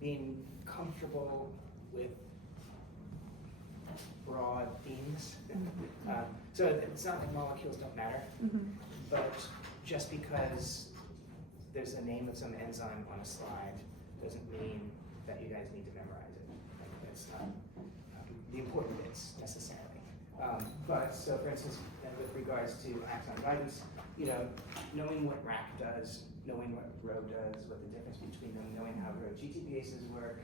being comfortable with broad themes. So it's not like molecules don't matter, but just because there's the name of some enzyme on a slide doesn't mean that you guys need to memorize it. Like, that's not the important bits necessarily. But so for instance, with regards to axon guidance, knowing what RAC does, knowing what Rho does, what the difference between them, knowing how Rho GTPases work,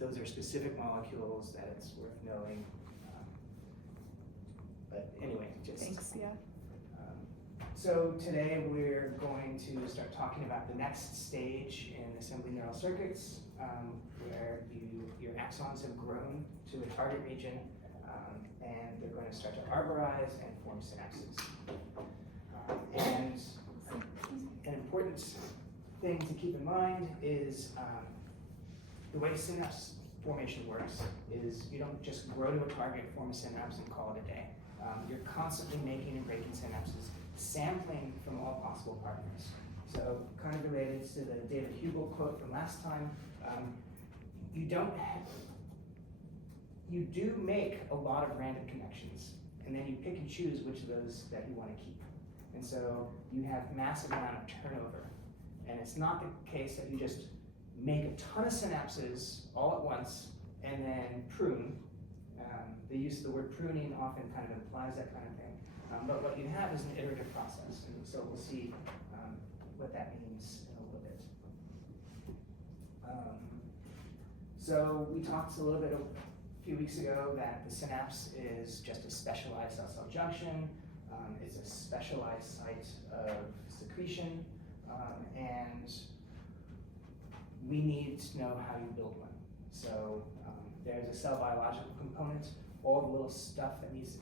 those are specific molecules that it's worth knowing. But anyway, just. Thanks, yeah. So today we're going to start talking about the next stage in assembly neural circuits, where your axons have grown to a target region, and they're going to start to arborize and form synapses. And an important thing to keep in mind is the way synapse formation works is you don't just grow to a target, form a synapse, and call it a day. You're constantly making and breaking synapses, sampling from all possible partners. So kind of related to the David Hubel quote from last time, you do make a lot of random connections, and then you pick and choose which of those that you want to keep. And so you have massive amount of turnover. And it's not the case that you just make a ton of synapses all at once and then prune. The use of the word pruning often kind of implies that kind of thing. But what you have is an iterative process. And so we'll see what that means in a little bit. So we talked a little bit a few weeks ago that the synapse is just a specialized cell-cell junction. It's a specialized site of secretion, and we need to know how you build one. So there's a cell biological component, all the little stuff that needs to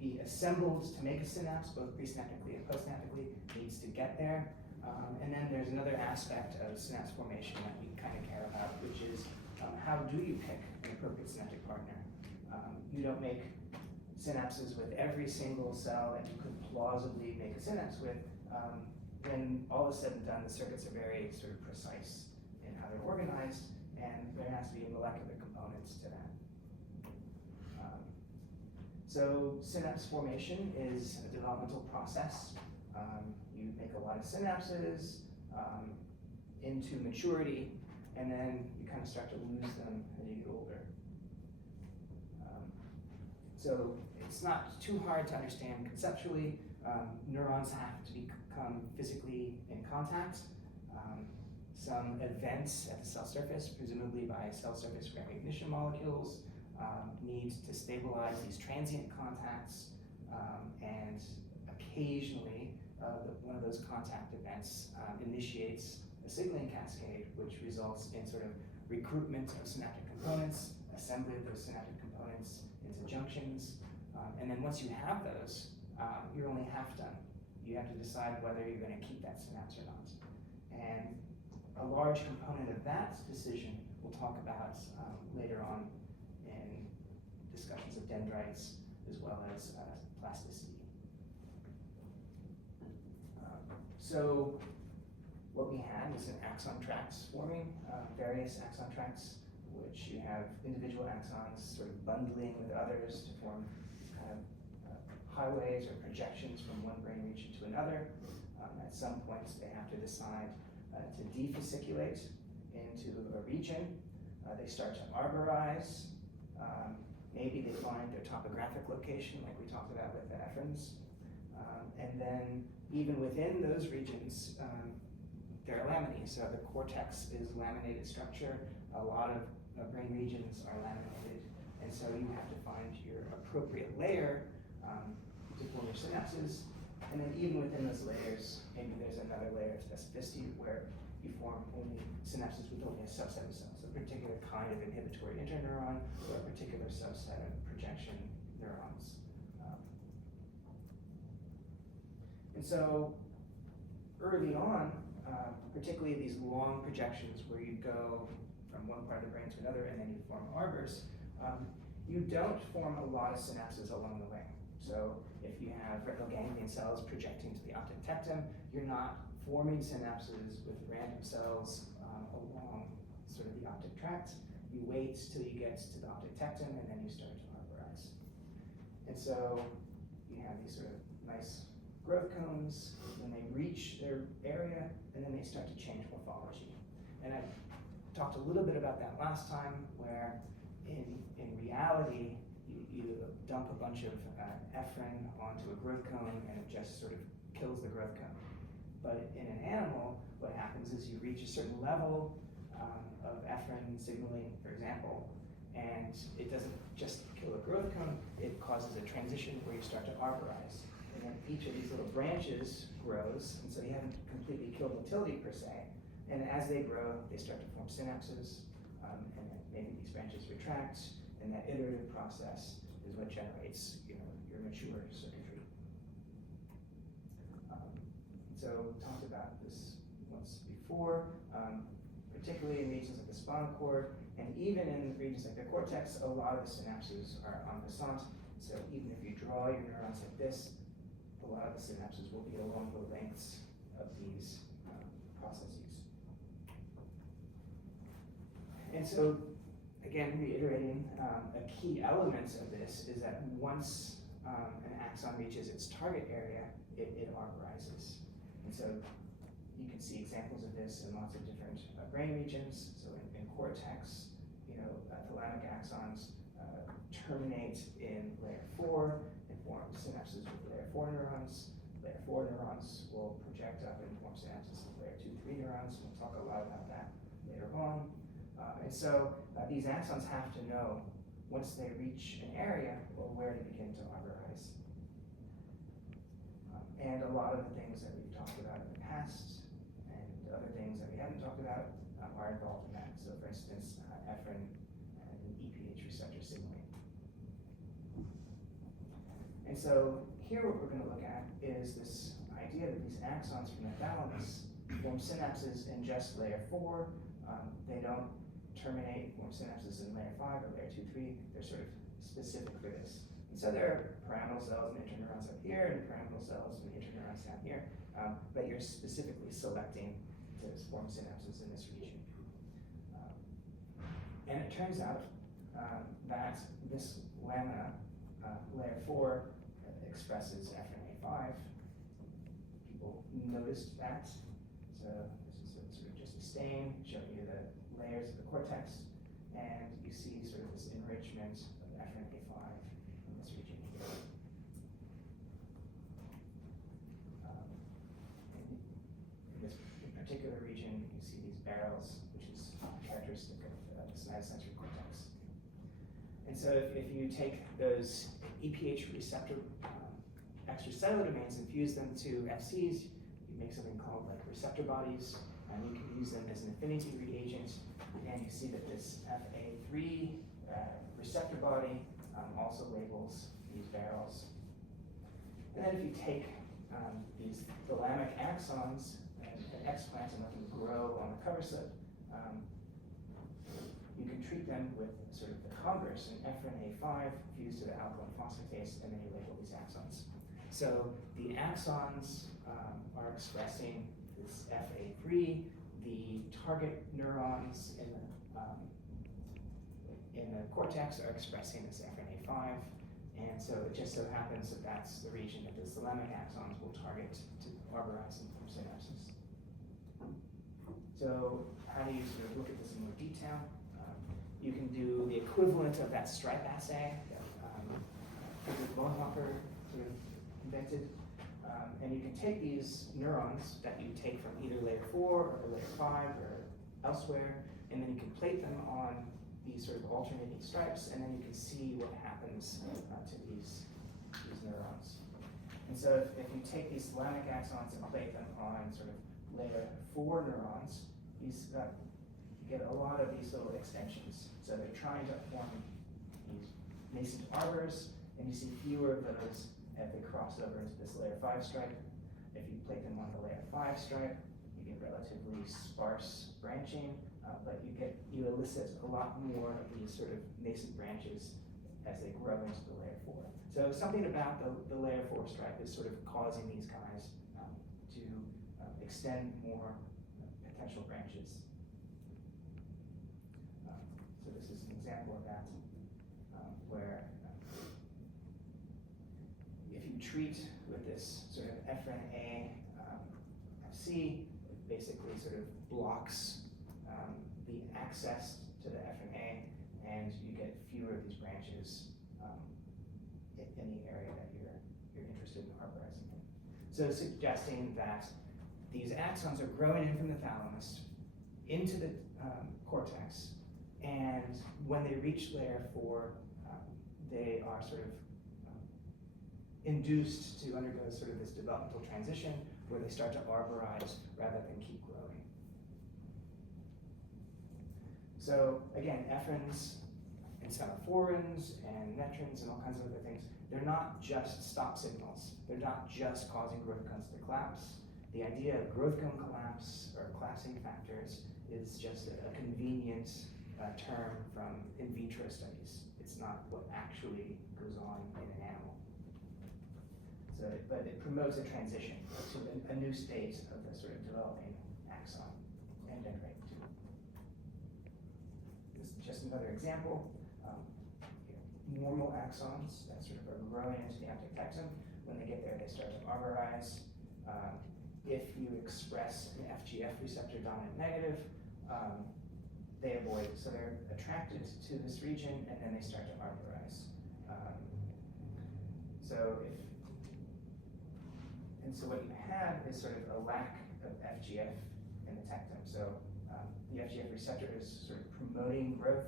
be assembled to make a synapse, both presynaptically and postsynaptically, needs to get there. And then there's another aspect of synapse formation that we kind of care about, which is how do you pick an appropriate synaptic partner? You don't make synapses with every single cell that you could plausibly make a synapse with. When all is said and done, the circuits are very sort of precise in how they're organized, and there has to be molecular components to that. So synapse formation is a developmental process. You make a lot of synapses into maturity, and then you kind of start to lose them as you get older. So it's not too hard to understand conceptually. Neurons have to become physically in contact. Some events at the cell surface, presumably by cell surface recognition molecules, need to stabilize these transient contacts, and occasionally one of those contact events initiates a signaling cascade, which results in sort of recruitment of synaptic components, assembly of those synaptic components into junctions, and then once you have those, you're only half done. You have to decide whether you're going to keep that synapse or not. And a large component of that decision we'll talk about later on in discussions of dendrites as well as plasticity. So what we had is an axon tracts forming, various axon tracts, which you have individual axons sort of bundling with others to form kind of highways or projections from one brain region to another. At some points, they have to decide to defasciculate into a region. They start to arborize. Maybe they find their topographic location, like we talked about with the effrins. And then even within those regions, there are laminae. So the cortex is laminated structure. A lot of brain regions are laminated. And so you have to find your appropriate layer to form your synapses. And then even within those layers, maybe there's another layer of specificity where you form only synapses with only a subset of cells, a particular kind of inhibitory interneuron or a particular subset of projection neurons. And so early on, particularly these long projections where you go from one part of the brain to another and then you form arbors, you don't form a lot of synapses along the way. So if you have retinal ganglion cells projecting to the optic tectum, you're not forming synapses with random cells along sort of the optic tract. You wait till you get to the optic tectum, and then you start to arborize. And so you have these sort of nice growth cones, and they reach their area, and then they start to change morphology. And I talked a little bit about that last time, where in reality, you dump a bunch of ephrin onto a growth cone, and it just sort of kills the growth cone. But in an animal, what happens is you reach a certain level of ephrin signaling, for example, and it doesn't just kill a growth cone, it causes a transition where you start to arborize. And then each of these little branches grows, and so you haven't completely killed motility per se. And as they grow, they start to form synapses, and then maybe these branches retract, and that iterative process is what generates, your mature circuitry. So we talked about this once before, particularly in regions like the spinal cord, and even in regions like the cortex, a lot of the synapses are en passant. So even if you draw your neurons like this, a lot of the synapses will be along the lengths of these processes. And so, again, reiterating, a key element of this is that once an axon reaches its target area, it arborizes. And so you can see examples of this in lots of different brain regions. So in cortex, thalamic axons terminate in layer 4 and form synapses with layer 4 neurons. Layer 4 neurons will project up and form synapses with layer 2-3 neurons. We'll talk a lot about that later on. And so these axons have to know once they reach an area or where to begin to arborize. And a lot of the things that we've talked about in the past and other things that we haven't talked about are involved in that. So for instance, ephrin and EPH receptor signaling. And so here what we're going to look at is this idea that these axons from the thalamus form synapses in just layer 4. They don't terminate, form synapses in layer 5 or layer 2-3. They're sort of specific for this. And so there are pyramidal cells and interneurons up here, and pyramidal cells and interneurons down here, but you're specifically selecting to form synapses in this region. And it turns out that this lamina, layer 4, expresses FNA5. People noticed that. So this is sort of just a stain showing you the layers of the cortex, and you see sort of this enrichment of FNA5 in this region here. In this particular region, you see these barrels, which is characteristic of the somatosensory cortex. And so if you take those EPH receptor extracellular domains and fuse them to FCs, you make something called like receptor bodies, and you can use them as an affinity reagent. And you see that this FA3 receptor body also labels these barrels. And then if you take these thalamic axons and explants and let them grow on the cover slip, you can treat them with sort of the converse, an FNA5 fused to the alkaline phosphatase, and then you label these axons. So the axons are expressing this FA3, the target neurons in the cortex are expressing this FNA5, and so it just so happens that that's the region that the thalamic axons will target to arborize and form synapses. So how do you sort of look at this in more detail? You can do the equivalent of that stripe assay that Friedrich Bonhoeffer sort of invented. And you can take these neurons that you take from either layer 4 or layer 5 or elsewhere, and then you can plate them on these sort of alternating stripes, and then you can see what happens to these neurons. And so if you take these thalamic axons and plate them on sort of layer 4 neurons, you get a lot of these little extensions. So they're trying to form these nascent arbors, and you see fewer of those as they cross over into this layer 5 stripe. If you plate them on the layer 5 stripe, you get relatively sparse branching, but you elicit a lot more of these sort of nascent branches as they grow into the layer 4. So something about the layer 4 stripe is sort of causing these guys to extend more potential branches. So this is an example of that, where if you treat with this sort of Ephrin A FC, it basically sort of blocks the access to the Ephrin A, and you get fewer of these branches in the area that you're interested in arborizing in. So suggesting that these axons are growing in from the thalamus into the cortex, and when they reach layer 4, they are sort of induced to undergo sort of this developmental transition where they start to arborize rather than keep growing. So again, ephrins and semaphorins and netrins and all kinds of other things, they're not just stop signals. They're not just causing growth cones to collapse. The idea of growth cone collapse or collapsing factors is just a convenient term from in vitro studies. It's not what actually goes on in an animal. So, but it promotes a transition to a new state of the sort of developing axon and dendrite too. This is just another example. Normal axons that sort of are growing into the optic taxon, when they get there, they start to arborize. If you express an FGF receptor dominant negative, they avoid, so they're attracted to this region and then they start to arborize. So what you have is sort of a lack of FGF in the tectum. So the FGF receptor is sort of promoting growth,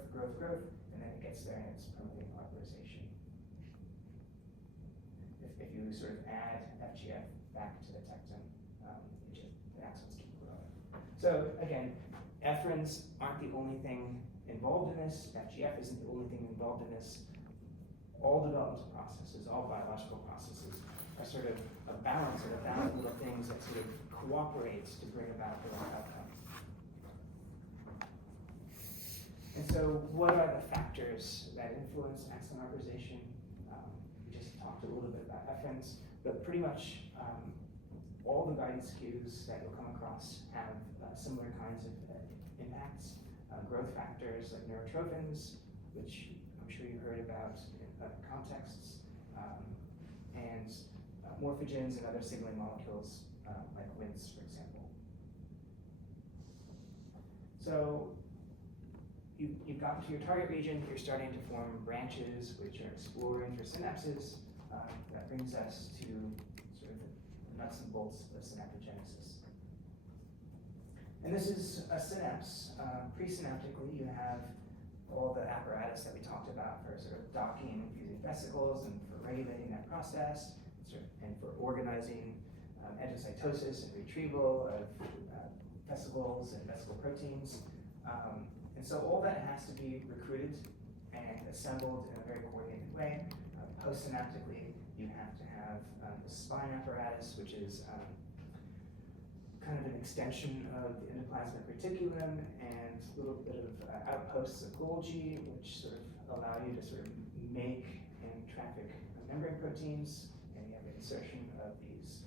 and then it gets there and it's promoting arborization. If you sort of add FGF back to the tectum, the axons keep growing. So again, ephrins aren't the only thing involved in this. FGF isn't the only thing involved in this. All developmental processes, all biological processes are sort of a balance of a thousand little things that sort of cooperate to bring about the right outcome. And so what are the factors that influence axon arborization? We just talked a little bit about ephrins, but pretty much all the guidance cues that you'll come across have similar kinds of impacts. Growth factors like neurotrophins, which I'm sure you heard about in other contexts, and morphogens and other signaling molecules like WNTs, for example. So you've gotten to your target region, you're starting to form branches which are exploring for synapses. That brings us to sort of the nuts and bolts of synaptogenesis. And this is a synapse. Presynaptically, you have all the apparatus that we talked about for sort of docking and fusing vesicles and for regulating that process, and for organizing endocytosis and retrieval of vesicles and vesicle proteins. And so all that has to be recruited and assembled in a very coordinated way. Postsynaptically, you have to have the spine apparatus, which is kind of an extension of the endoplasmic reticulum, and a little bit of outposts of Golgi, which sort of allow you to sort of make and traffic membrane proteins, and you have the insertion of these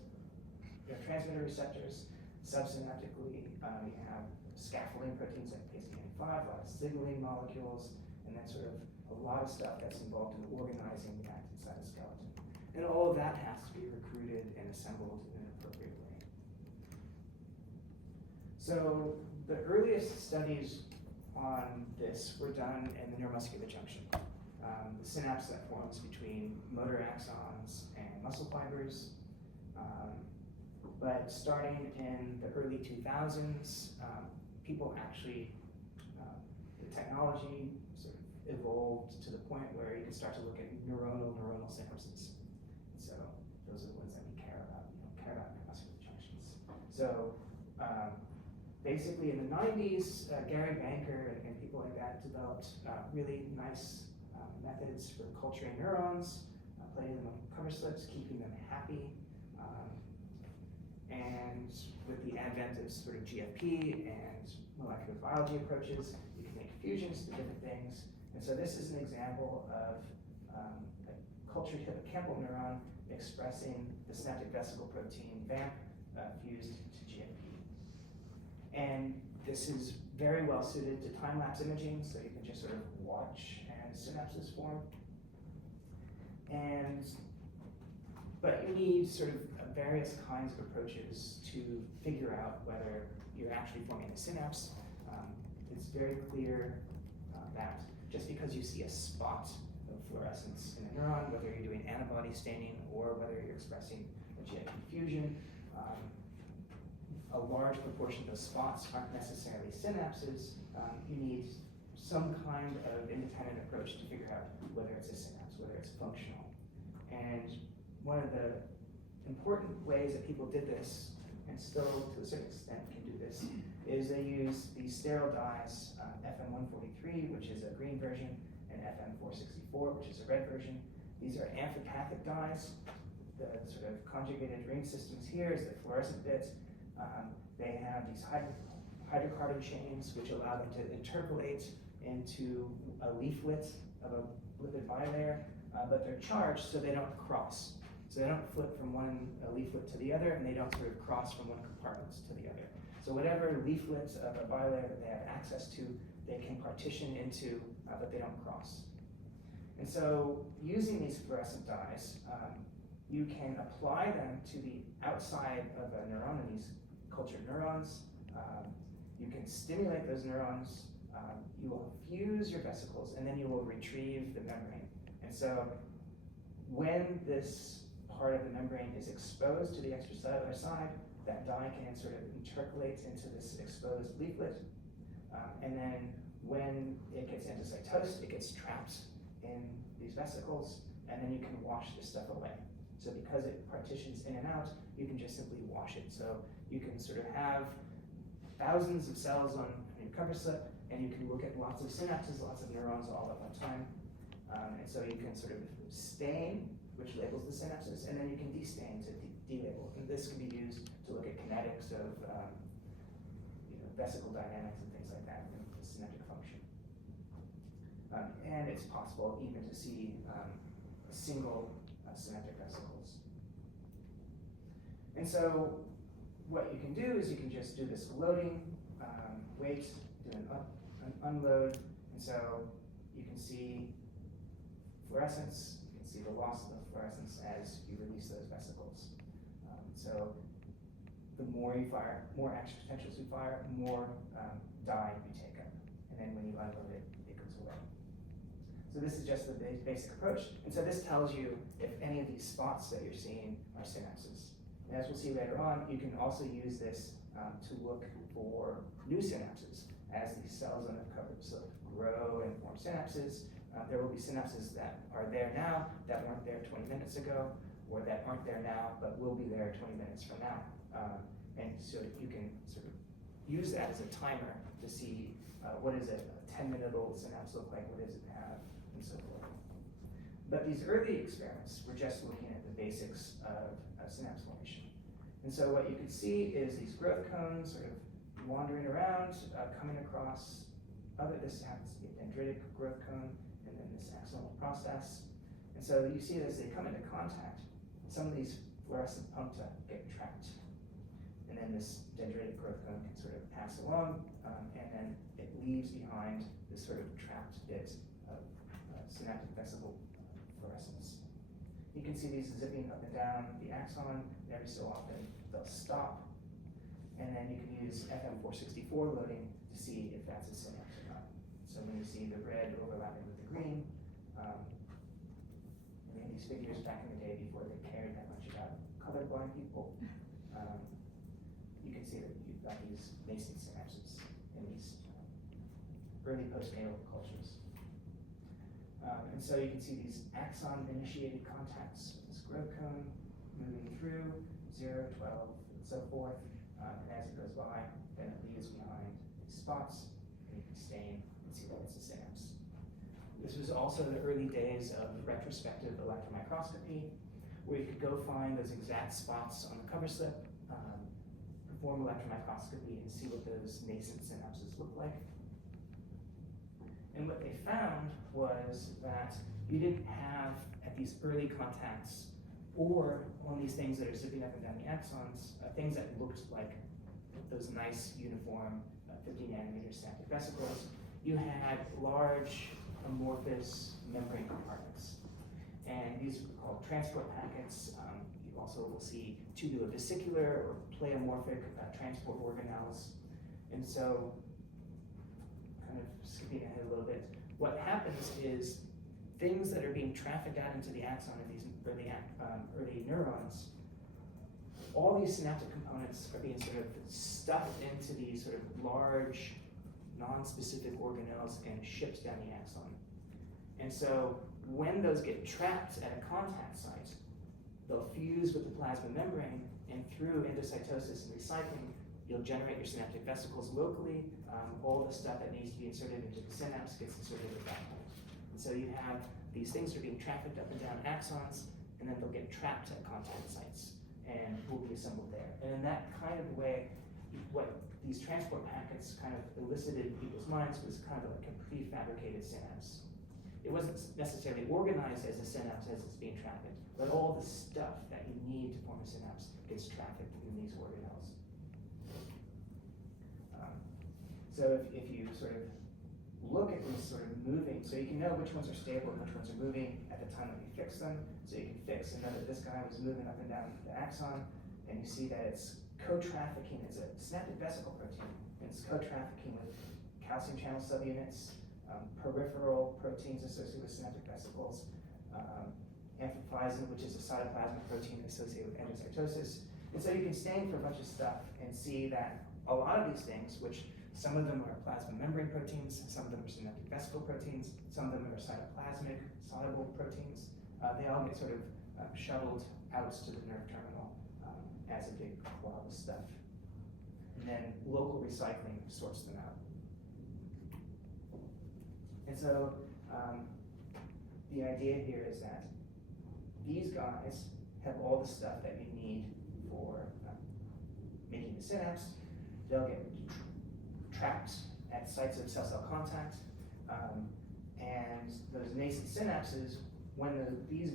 transmitter receptors. Subsynaptically, you have scaffolding proteins like PCN5, a lot of signaling molecules, and then sort of a lot of stuff that's involved in organizing that inside the skeleton. And all of that has to be recruited and assembled in an appropriate way. So the earliest studies on this were done in the neuromuscular junction, the synapse that forms between motor axons and muscle fibers. But starting in the early 2000s, people actually, the technology sort of evolved to the point where you can start to look at neuronal synapses. So those are the ones that we care about. We don't care about neuromuscular junctions. So basically in the 90s, Gary Banker and people like that developed really nice methods for culturing neurons, putting them on cover slips, keeping them happy. And with the advent of sort of GFP and molecular biology approaches, you can make fusions to different things. And so this is an example of a cultured hippocampal neuron expressing the synaptic vesicle protein VAMP fused to GFP. And this is very well suited to time-lapse imaging, so you can just sort of watch as synapses form. But you need sort of various kinds of approaches to figure out whether you're actually forming a synapse. It's very clear that just because you see a spot of fluorescence in a neuron, whether you're doing antibody staining or whether you're expressing a GIP fusion, a large proportion of those spots aren't necessarily synapses. You need some kind of independent approach to figure out whether it's a synapse, whether it's functional. And one of the important ways that people did this, and still to a certain extent can do this, is they use these sterile dyes, FM143, which is a green version, and FM464, which is a red version. These are amphipathic dyes. The sort of conjugated ring systems here is the fluorescent bit. They have these hydrocarbon chains which allow them to interpolate into a leaflet of a lipid bilayer, but they're charged so they don't cross. So they don't flip from one leaflet to the other, and they don't sort of cross from one compartment to the other. So whatever leaflet of a bilayer that they have access to, they can partition into, but they don't cross. And so using these fluorescent dyes, you can apply them to the outside of a neuron, and these cultured neurons. You can stimulate those neurons, you will fuse your vesicles, and then you will retrieve the membrane. And so when this part of the membrane is exposed to the extracellular side, that dye can sort of interpolate into this exposed leaflet. And then when it gets endocytosed, it gets trapped in these vesicles, and then you can wash this stuff away. So because it partitions in and out, you can just simply wash it. So you can sort of have thousands of cells on your cover slip, and you can look at lots of synapses, lots of neurons all at one time. And so you can sort of stain, which labels the synapses, and then you can destain to delabel. And this can be used to look at kinetics of vesicle dynamics and things like that, and the synaptic function. And it's possible even to see single synaptic vesicles. And so what you can do is you can just do this loading, wait, do an unload, and so you can see fluorescence, you can see the loss of the fluorescence as you release those vesicles. So the more you fire, more action potentials you fire, more dye you take up. And then when you unload it, it goes away. So this is just the basic approach. And so this tells you if any of these spots that you're seeing are synapses. And as we'll see later on, you can also use this to look for new synapses. As these cells on the cover slip grow and form synapses, there will be synapses that are there now that weren't there 20 minutes ago, or that aren't there now but will be there 20 minutes from now. And so you can sort of use that as a timer to see what does a 10-minute-old synapse look like, what does it have, and so forth. But these early experiments were just looking at the basics of synapse formation. And so what you can see is these growth cones sort of wandering around, coming across this happens to be a dendritic growth cone, and then this axonal process. And so you see as they come into contact, some of these fluorescent puncta get trapped. And then this dendritic growth cone can sort of pass along, and then it leaves behind this sort of trapped bit of synaptic vesicle fluorescence. You can see these zipping up and down the axon, and every so often they'll stop. And then you can use FM464 loading to see if that's a synapse or not. So when you see the red overlapping with the green, and these figures back in the day before they cared that much about colorblind people, you can see that you've got these nascent synapses in these early postnatal cultures. And so you can see these axon-initiated contacts with this growth cone moving through 0, 12, and so forth. And as it goes by, then it leaves behind these spots, and you can stain and see that it's a synapse. This was also the early days of retrospective electron microscopy, where you could go find those exact spots on the cover slip, perform electron microscopy, and see what those nascent synapses look like. And what they found was that you didn't have, at these early contacts, or on these things that are zipping up and down the axons, things that looked like those nice uniform 50 nanometer synaptic vesicles, you had large amorphous membrane compartments. And these are called transport packets. You also will see tubulovesicular or pleomorphic transport organelles. And so, kind of skipping ahead a little bit, what happens is things that are being trafficked out into the axon of these early neurons, all these synaptic components are being sort of stuffed into these sort of large, non-specific organelles and shipped down the axon. And so when those get trapped at a contact site, they'll fuse with the plasma membrane, and through endocytosis and recycling, you'll generate your synaptic vesicles locally. All the stuff that needs to be inserted into the synapse gets inserted at that point. And so you have these things that are being trafficked up and down axons, and then they'll get trapped at contact sites and will be assembled there. And in that kind of way, what these transport packets kind of elicited in people's minds was kind of like a prefabricated synapse. It wasn't necessarily organized as a synapse as it's being trafficked, but all the stuff that you need to form a synapse gets trafficked in these organelles. So if you sort of look at these sort of moving, so you can know which ones are stable and which ones are moving at the time that you fix them. So you can fix and know that this guy was moving up and down the axon, and you see that it's co-trafficking. It's a synaptic vesicle protein, and it's co-trafficking with calcium channel subunits, peripheral proteins associated with synaptic vesicles, amphiphysin, which is a cytoplasmic protein associated with endocytosis. And so you can stain for a bunch of stuff and see that a lot of these things, which some of them are plasma membrane proteins, some of them are synaptic vesicle proteins, some of them are cytoplasmic soluble proteins, they all get sort of shuttled out to the nerve terminal as a big clog of stuff. And then local recycling sorts them out. And so the idea here is that these guys have all the stuff that you need for making the synapse. They'll get trapped at sites of cell-cell contact, and those nascent synapses, when these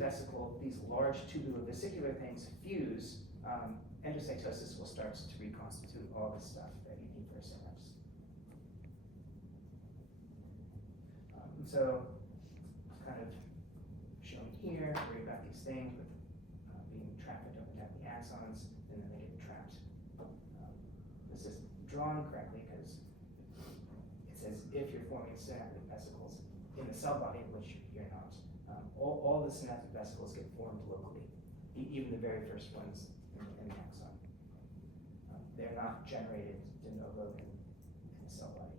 large tubulovesicular things fuse, endocytosis will start to reconstitute all the stuff that you need for a synapse. So it's kind of shown here where you've got these things with being trafficked up and down the axons, and then they get trapped. This is drawn correctly because it's as if you're forming synaptic vesicles in the cell body, which you're not. All the synaptic vesicles get formed locally, even the very first ones in the axon. They're not generated de novo in the cell body.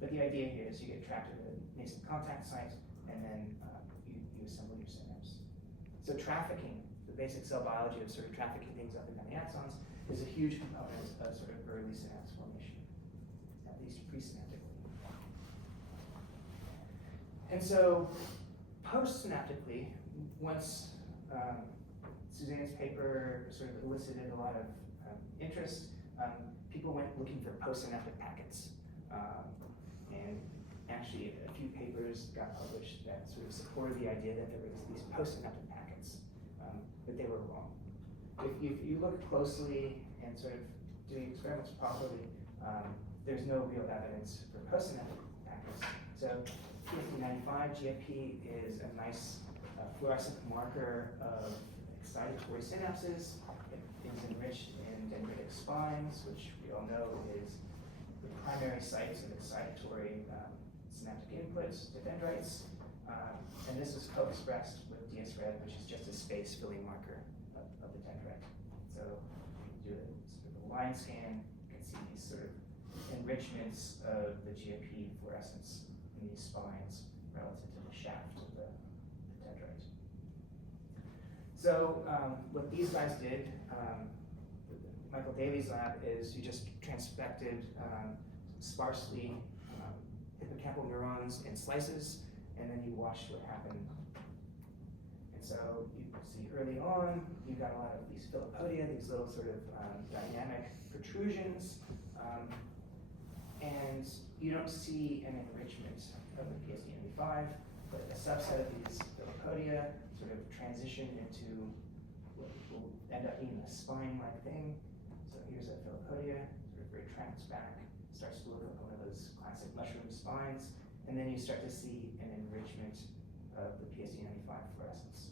But the idea here is you get trapped at a nascent contact site, and then you assemble your synapse. So trafficking, the basic cell biology of sort of trafficking things up and down the axons, is a huge component of sort of early synapse formation, at least presynaptically. And so postsynaptically, once Suzanne's paper sort of elicited a lot of interest, people went looking for postsynaptic packets. And actually a few papers got published that sort of supported the idea that there was these postsynaptic packets, but they were wrong. If you look closely and sort of do the experiments properly, there's no real evidence for postsynaptic packets. So P1595 GFP is a nice fluorescent marker of excitatory synapses. It is enriched in dendritic spines, which we all know is the primary sites of excitatory synaptic inputs to dendrites. And this is co-expressed with DS-RED, which is just a space-filling marker of the dendrite. So you can do sort of a line scan, you can see these sort of enrichments of the GFP fluorescence in these spines relative to the shaft of the dendrite. So what these guys did, Michael Daly's lab, is you just transfected sparsely hippocampal neurons in slices, and then you watched what happened. And so you see early on, you've got a lot of these filopodia, these little sort of dynamic protrusions, and you don't see an enrichment of the PSD95, but a subset of these filopodia sort of transition into what will end up being a spine-like thing. So here's a Philopodia, sort of retracts back, starts to look like one of those classic mushroom spines, and then you start to see an enrichment of the PSD95 fluorescence.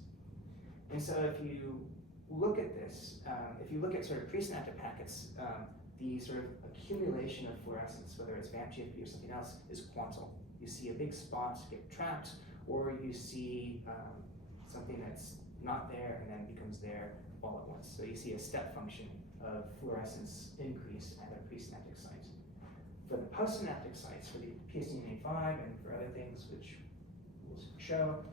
And so if you look at this, if you look at sort of presynaptic packets, the sort of accumulation of fluorescence, whether it's VAMP GFP or something else, is quantal. You see a big spot get trapped, or you see something that's not there and then becomes there all at once. So you see a step function of fluorescence increase at a presynaptic site. For the postsynaptic sites, for the PSD95 and for other things which we'll show,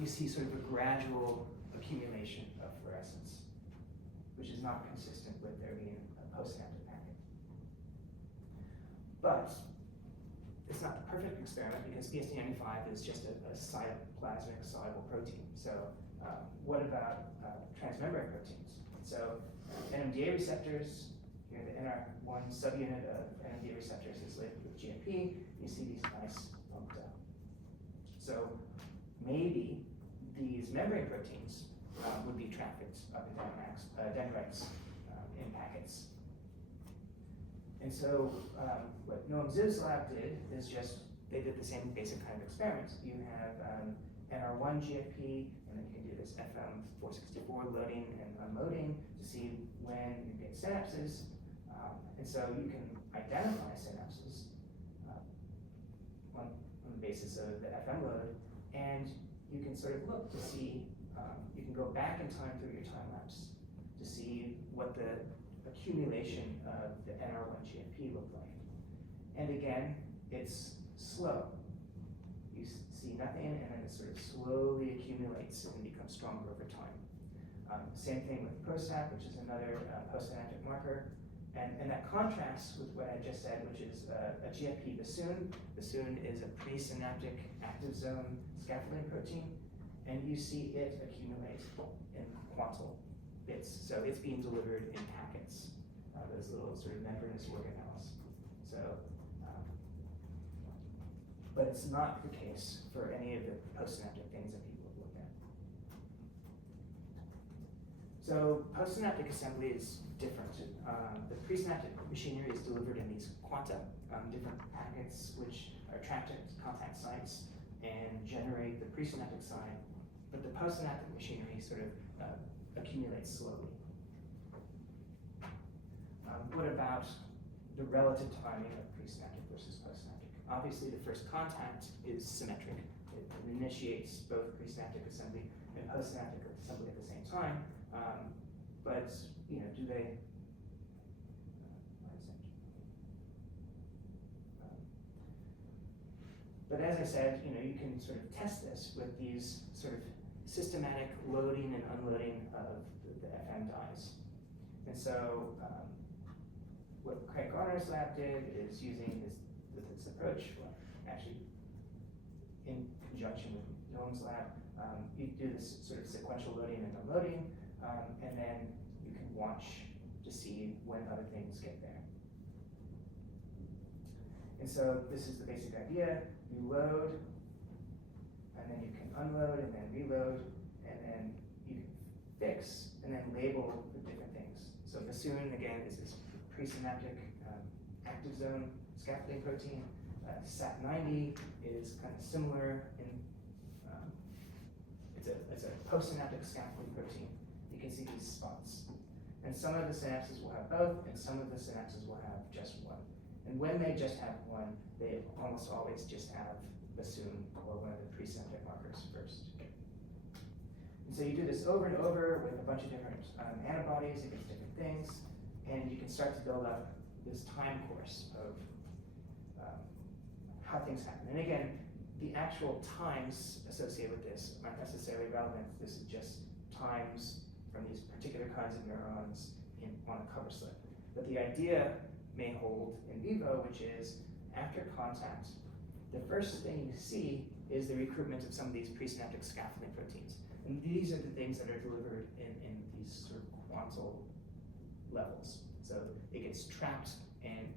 you see sort of a gradual accumulation of fluorescence, which is not consistent with there being a postsynaptic packet. But it's not the perfect experiment because PSD95 is just a cytoplasmic soluble protein. So what about transmembrane proteins? So NMDA receptors, here the NR1 subunit of NMDA receptors is linked with GMP. You see these nice pumped up. So maybe these membrane proteins would be trafficked up and down dendrites in packets. And so what Noam Ziv's lab did is just, they did the same basic kind of experiment. You have NR1 GFP, and then you can do this FM464 loading and unloading to see when you get synapses. And so you can identify synapses on the basis of the FM load, and you can sort of look to see, you can go back in time through your time lapse to see what the accumulation of the NR1 GFP looked like. And again, it's slow. You see nothing, and then it sort of slowly accumulates and becomes stronger over time. Same thing with ProSAP, which is another postsynaptic marker. And that contrasts with what I just said, which is a GFP bassoon. Bassoon is a presynaptic active zone scaffolding protein, and you see it accumulate in quantal bits. So it's being delivered in packets, those little sort of membranous organelles. So, but it's not the case for any of the postsynaptic things that people have looked at. So postsynaptic assembly is different. The presynaptic machinery is delivered in these quanta, different packets which are trapped at contact sites and generate the presynaptic side, but the postsynaptic machinery sort of accumulates slowly. What about the relative timing of presynaptic versus postsynaptic? Obviously, the first contact is symmetric. It initiates both presynaptic assembly and postsynaptic assembly at the same time, but do they? But as I said, you can sort of test this with these sort of systematic loading and unloading of the FM dyes. And so what Craig Garner's lab did is using this approach, well, actually in conjunction with Noam's lab, you do this sort of sequential loading and unloading, and then you can watch to see when other things get there. And so this is the basic idea. You load, and then you can unload, and then reload, and then you can fix, and then label the different things. So bassoon, again, is this presynaptic active zone scaffolding protein. SAP90 is kind of similar in, it's a postsynaptic scaffolding protein. You can see these spots. And some of the synapses will have both, and some of the synapses will have just one. And when they just have one, they almost always just have bassoon or one of the presynaptic markers first. And so you do this over and over with a bunch of different antibodies against different things, and you can start to build up this time course of how things happen. And again, the actual times associated with this aren't necessarily relevant. This is just times from these particular kinds of neurons on a cover slip. But the idea may hold in vivo, which is after contact, the first thing you see is the recruitment of some of these presynaptic scaffolding proteins. And these are the things that are delivered in these sort of quantal levels. So it gets trapped, and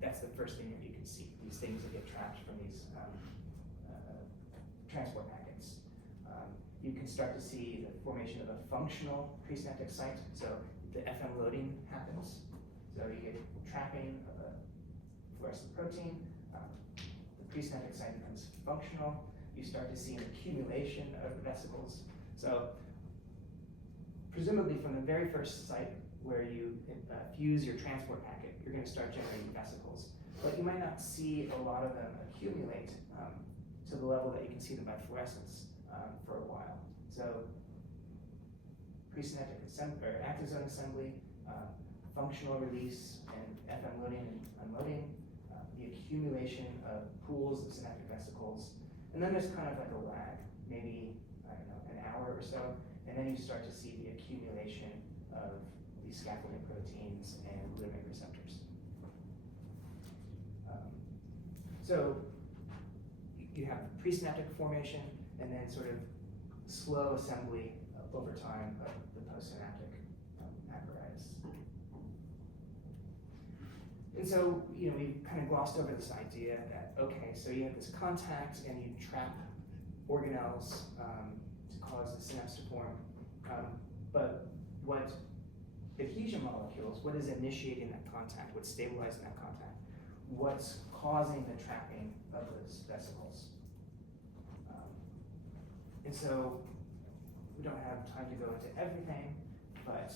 that's the first thing that you can see, these things that get trapped from these transport packets. You can start to see the formation of a functional presynaptic site. So the FM loading happens, So you get trapping of a fluorescent protein, the presynaptic site becomes functional, you start to see an accumulation of vesicles. So presumably from the very first site where you fuse your transport packet, you're going to start generating vesicles. But you might not see a lot of them accumulate to the level that you can see them by fluorescence for a while. So presynaptic active zone assembly, functional release and FM loading and unloading, the accumulation of pools of synaptic vesicles, and then there's kind of like a lag, maybe, I don't know, an hour or so, and then you start to see the accumulation of these scaffolding proteins and glutamate receptors. So you have presynaptic formation and then sort of slow assembly over time of the postsynaptic apparatus. And so, we kind of glossed over this idea that, okay, so you have this contact and you trap organelles to cause the synapse to form. But what adhesion molecules, what is initiating that contact, what's stabilizing that contact, what's causing the trapping of those vesicles? And so, we don't have time to go into everything, but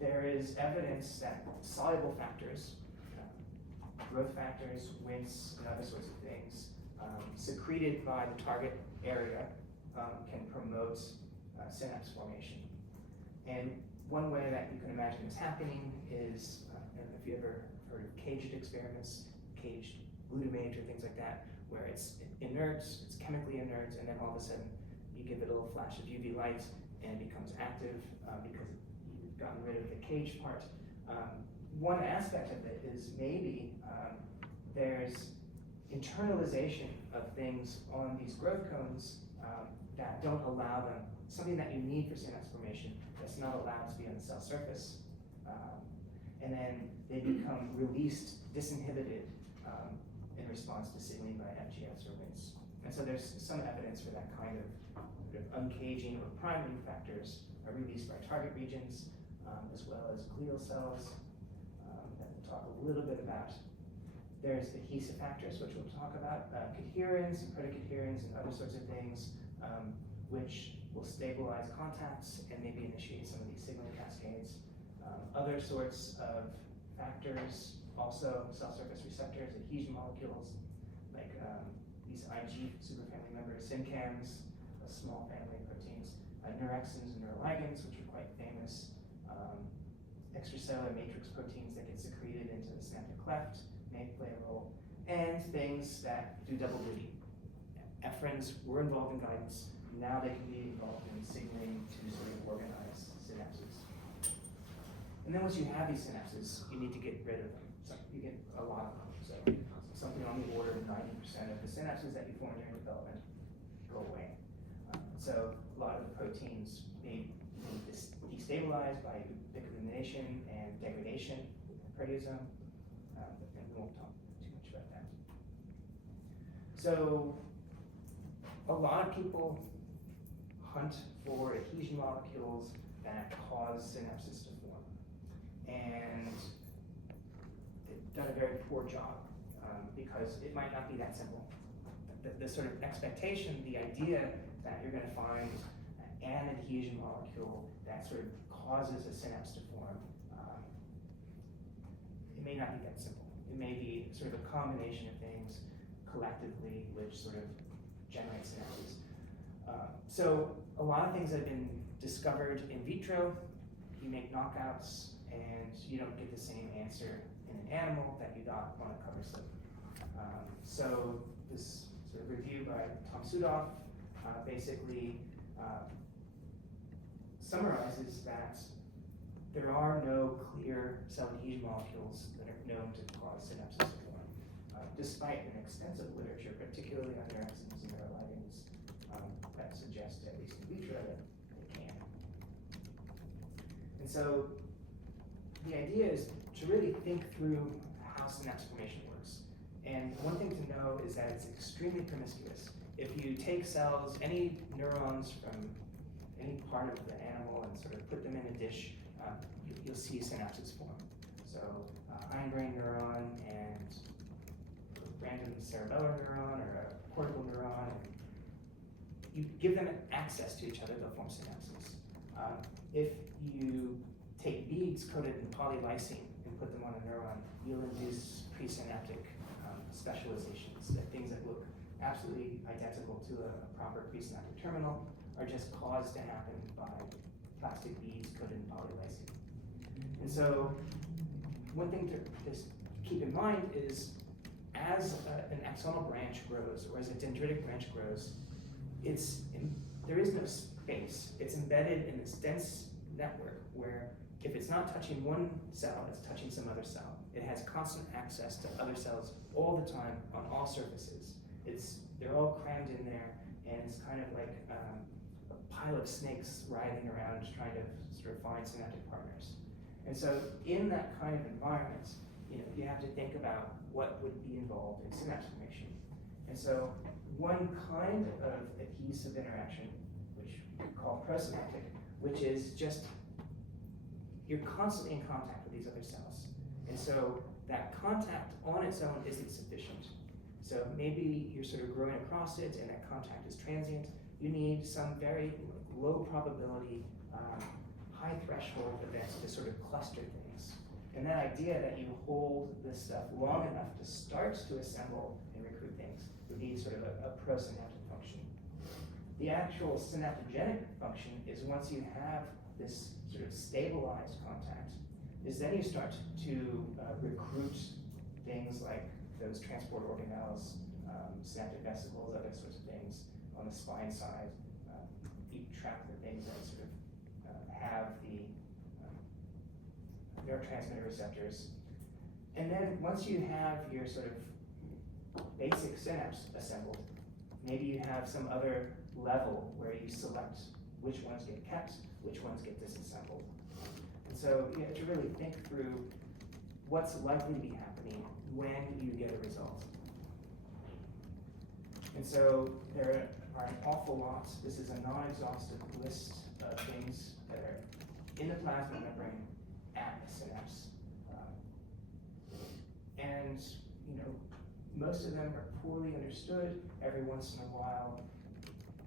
there is evidence that soluble factors, growth factors, Wnt, and other sorts of things, secreted by the target area can promote synapse formation. And one way that you can imagine this happening is, I don't know if you ever heard of caged experiments, caged glutamate or things like that, where it's inert, it's chemically inert, and then all of a sudden you give it a little flash of UV light and it becomes active because you've gotten rid of the caged part. One aspect of it is maybe there's internalization of things on these growth cones that don't allow them, something that you need for synapse formation that's not allowed to be on the cell surface. And then they become released, disinhibited in response to signaling by FGFs or Wnt. And so there's some evidence for that kind of uncaging or priming factors are released by target regions, as well as glial cells that we'll talk a little bit about. There's adhesive factors, which we'll talk about, cadherins and protocadherins and other sorts of things, which will stabilize contacts and maybe initiate some of these signaling cascades. Other sorts of factors, also cell surface receptors, adhesion molecules, like these IG superfamily members, SYNCAMs, a small family of proteins, neurexins and neuroligands, which are quite famous, extracellular matrix proteins that get secreted into the synaptic cleft may play a role, and things that do double duty. Ephrins were involved in guidance, now they can be involved in signaling to sort of organize synapses. And then once you have these synapses, you need to get rid of them. So you get a lot of them. So something on the order of 90% of the synapses that you form during development go away. So a lot of the proteins may be destabilized by ubiquitination and degradation in the proteasome, and we won't talk too much about that. So a lot of people hunt for adhesion molecules that cause synapses to form. And they've done a very poor job because it might not be that simple. The sort of expectation, the idea that you're going to find an adhesion molecule that sort of causes a synapse to form, it may not be that simple. It may be sort of a combination of things collectively which sort of generate synapses. So a lot of things that have been discovered in vitro, you make knockouts and you don't get the same answer in an animal that you got on a cover slip. So this sort of review by Tom Sudoff basically summarizes that there are no clear cell adhesion molecules that are known to cause synapses to form, despite an extensive literature, particularly on neurexins and neuroligands, that suggest, at least in vitro, that they can. And so the idea is to really think through how synapse formation works. And one thing to know is that it's extremely promiscuous. If you take cells, any neurons from any part of the animal and sort of put them in a dish, you'll see synapses form. So hindbrain neuron and random cerebellar neuron or a cortical neuron. You give them access to each other, they'll form synapses. If you take beads coated in polylysine and put them on a neuron, you'll induce presynaptic specializations, that things that look absolutely identical to a proper presynaptic terminal are just caused to happen by plastic beads coated in polylysine. And so one thing to just keep in mind is as an axonal branch grows, or as a dendritic branch grows, there is no space. It's embedded in this dense network where if it's not touching one cell, it's touching some other cell. It has constant access to other cells all the time on all surfaces. They're all crammed in there, and it's kind of like a pile of snakes writhing around just trying to sort of find synaptic partners. And so in that kind of environment, you have to think about what would be involved in synapse formation. And so one kind of adhesive interaction, which we call prosynaptic, which is just you're constantly in contact with these other cells. And so that contact on its own isn't sufficient. So maybe you're sort of growing across it and that contact is transient. You need some very low probability, high threshold events to sort of cluster things. And that idea that you hold this stuff long enough to start to assemble and recruit things would be sort of a prosynaptic function. The actual synaptogenic function is once you have this sort of stabilized contact, is then you start to recruit things like those transport organelles, synaptic vesicles, other sorts of things on the spine side. You track the things that sort of have the neurotransmitter receptors. And then once you have your sort of basic synapse assembled, maybe you have some other level where you select which ones get kept, which ones get disassembled. And so you have to really think through what's likely to be happening when you get a result. And so there are an awful lot. This is a non-exhaustive list of things that are in the plasma membrane at the synapse. And most of them are poorly understood. Every once in a while,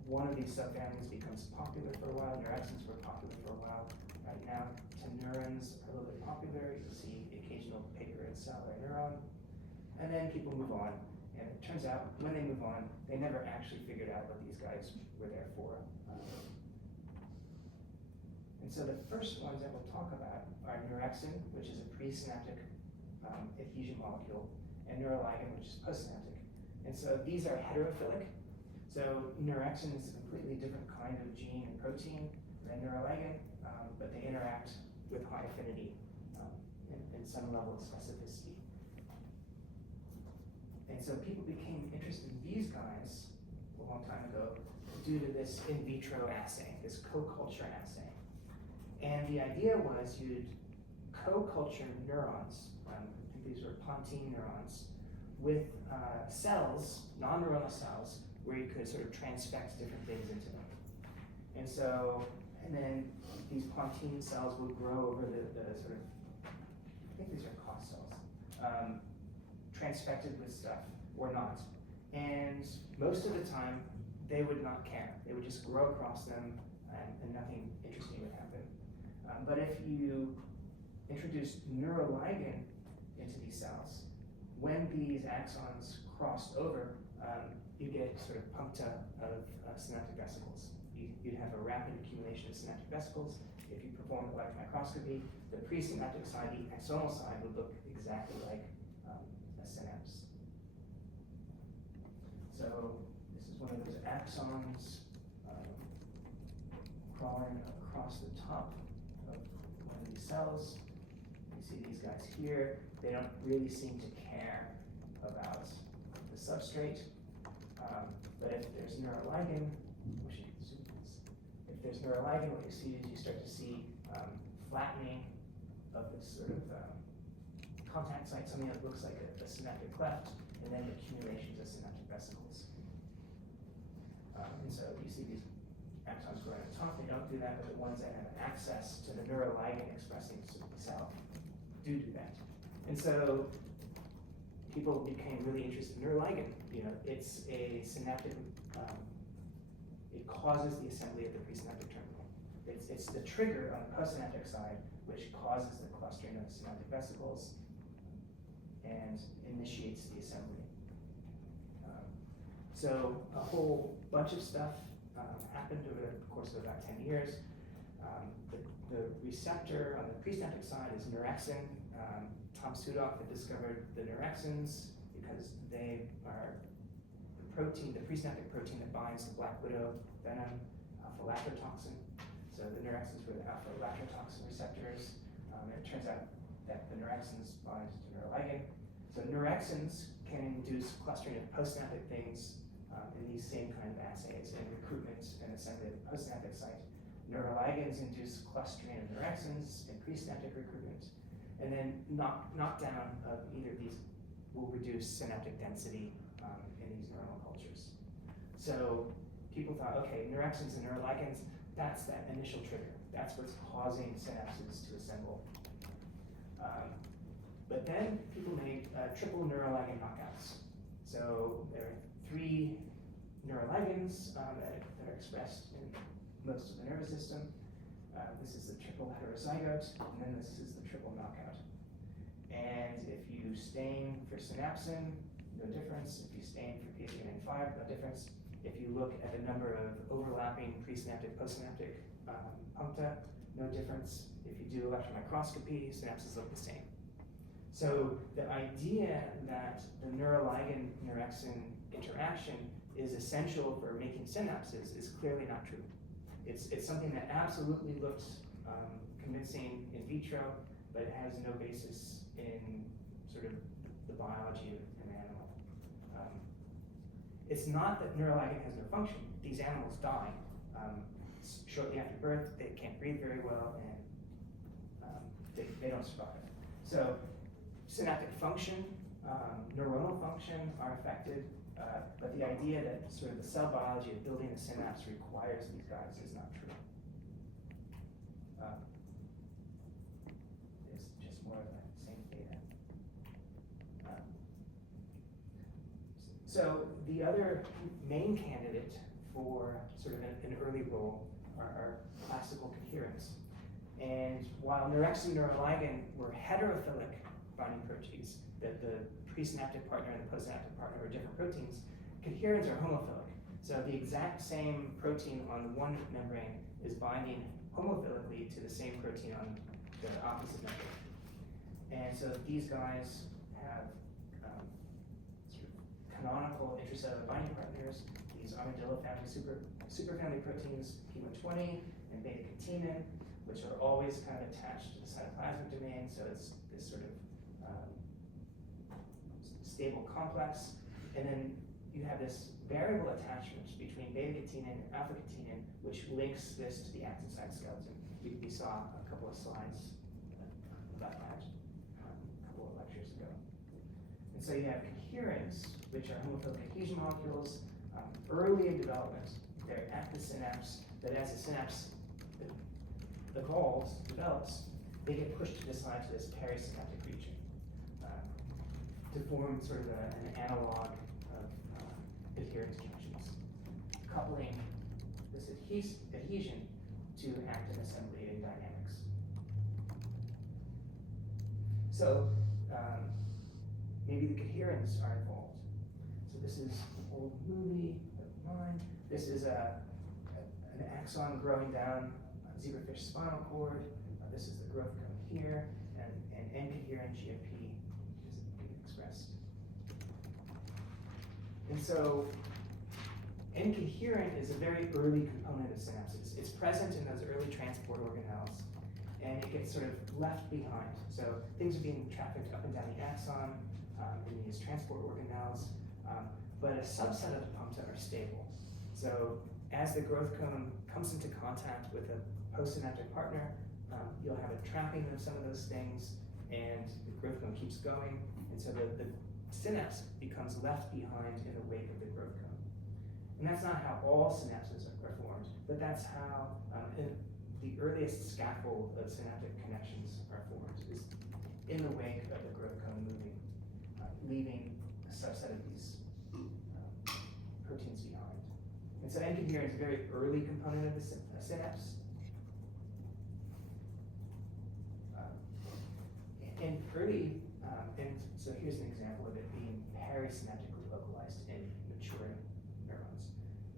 one of these subfamilies becomes popular for a while. Neurexins were popular for a while. Right now, neurons are a little bit popular. You'll see the occasional paper in Cell or Neuron. And then people move on. And it turns out, when they move on, they never actually figured out what these guys were there for. And so the first ones that we'll talk about are neurexin, which is a presynaptic adhesion molecule, and neuroligin, which is postsynaptic. And so these are heterophilic. So neurexin is a completely different kind of gene and protein than neuroligin, but they interact with high affinity and some level of specificity. And so people became interested in these guys a long time ago due to this in vitro assay, this co-culture assay. And the idea was you'd co-culture neurons, I think these were pontine neurons, with cells, non-neuronal cells, where you could sort of transfect different things into them. And then these pontine cells would grow over the sort of, I think these are COS cells, transfected with stuff or not. And most of the time, they would not care. They would just grow across them and nothing interesting would happen. But if you introduce neuroligin into these cells, when these axons crossed over, you get sort of puncta of synaptic vesicles. You'd have a rapid accumulation of synaptic vesicles. If you perform electron microscopy, the presynaptic side, the axonal side, would look exactly like a synapse. So this is one of those axons crawling across the top of one of these cells. You see these guys here. They don't really seem to care about the substrate. But if there's neuroligin, if there's neuroligin, what you see is you start to see flattening of this sort of contact site, something that looks like a synaptic cleft, and then accumulations of synaptic vesicles. And so you see these axons growing on top. They don't do that with the ones that have access to the neuroligin expressing cell. do that. And so people became really interested in neuroligin. It's a synaptic, it causes the assembly of the presynaptic terminal. It's the trigger on the postsynaptic side which causes the clustering of synaptic vesicles and initiates the assembly. So a whole bunch of stuff happened over the course of about 10 years. The receptor on the presynaptic side is neurexin. Tom Sudoff had discovered the neurexins because they are the protein, the presynaptic protein that binds the black widow venom, alpha-lactotoxin. So the neurexins were the alpha-lactotoxin receptors. It turns out that the neurexins bind to neuroligin. So neurexins can induce clustering of postsynaptic things in these same kind of assays in recruitment and assembly of the postsynaptic site. Neuroligands induce clustering of neurexins in presynaptic recruitment, and then knockdown of either of these will reduce synaptic density in these neuronal cultures. So people thought, okay, neurexins and neuroligands, that's that initial trigger. That's what's causing synapses to assemble. But then people made triple neuroligand knockouts. So there are 3 neuroligands that are expressed in most of the nervous system. This is the triple heterozygote, and then this is the triple knockout. And if you stain for synapsin, no difference. If you stain for PSEN5, no difference. If you look at the number of overlapping presynaptic, postsynaptic puncta, no difference. If you do electron microscopy, synapses look the same. So the idea that the neuroligand neurexin interaction is essential for making synapses is clearly not true. It's something that absolutely looks convincing in vitro, but it has no basis in sort of the biology of an animal. It's not that neuroligand has no function. These animals die shortly after birth. They can't breathe very well, and they don't survive. So synaptic function, neuronal function are affected, but the idea that sort of the cell biology of building a synapse requires these guys is not true. It's just more of the same data. So the other main candidate for sort of an early role are classical coherents. And while neurexin and neuroligand were heterophilic binding proteins, that the presynaptic partner and the postsynaptic partner are different proteins, coherents are homophilic. So the exact same protein on the one membrane is binding homophilically to the same protein on the opposite membrane. And so these guys have sort of canonical intracellular binding partners, these armadillo family superfamily proteins, P120 and beta-catenin, which are always kind of attached to the cytoplasmic domain, so it's this sort of stable complex. And then you have this variable attachment between beta-catenin and alpha-catenin, which links this to the actin site skeleton. We saw a couple of slides about that a couple of lectures ago. And so you have coherents, which are homophilic adhesion molecules, early in development. They're at the synapse, but as the synapse evolves, develops, they get pushed to the side to this perisynaptic region to form sort of an analog of adherence connections, coupling this adhesion to actin assembly and dynamics. So maybe the coherents are involved. So this is an old movie of mine. This is an axon growing down zebrafish spinal cord. This is the growth cone here, and N-coherent GFP is being expressed. And so N-coherent is a very early component of synapses. It's present in those early transport organelles, and it gets sort of left behind. So things are being trafficked up and down the axon in these transport organelles, but a subset of the puncta are stable. So as the growth cone comes into contact with a postsynaptic partner, you'll have a trapping of some of those things, and the growth cone keeps going, and so the synapse becomes left behind in the wake of the growth cone. And that's not how all synapses are formed, but that's how the earliest scaffold of synaptic connections are formed, is in the wake of the growth cone moving, leaving a subset of these proteins behind. And so N-cadherin is a very early component of the synapse. And so here's an example of it being perisynaptically localized in maturing neurons.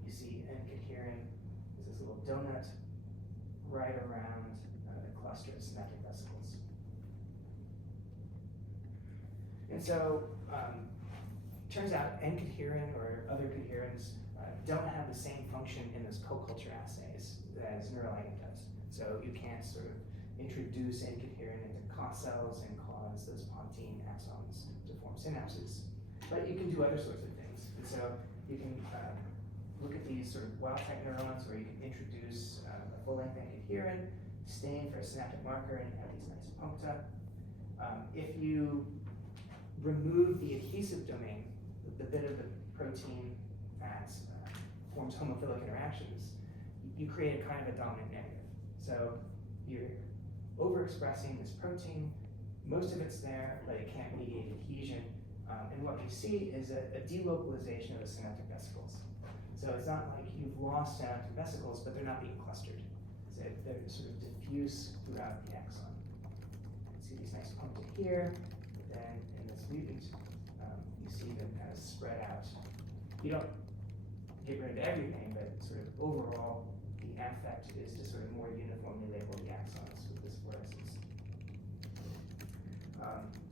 You see N-cadherin is this little donut right around the cluster of synaptic vesicles. And so, turns out N-cadherin or other cadherins don't have the same function in those co-culture assays as neuroligin does. So you can't sort of introduce N-cadherin into COS cells and cause those pontine axons to form synapses. But you can do other sorts of things. And so you can look at these sort of wild-type neurons where you can introduce a full-length N-cadherin, stain for a synaptic marker, and you have these nice puncta. If you remove the adhesive domain, the bit of the protein that forms homophilic interactions, you create a kind of a dominant negative. So you're overexpressing this protein, most of it's there, but it can't mediate adhesion. And what you see is a delocalization of the synaptic vesicles. So it's not like you've lost synaptic vesicles, but they're not being clustered. So they're sort of diffuse throughout the axon. You see these nice puncta here, but then in this mutant, you see them kind of spread out. You don't get rid of everything, but sort of overall, the affect is to sort of more uniformly label the axons with this fluorescence.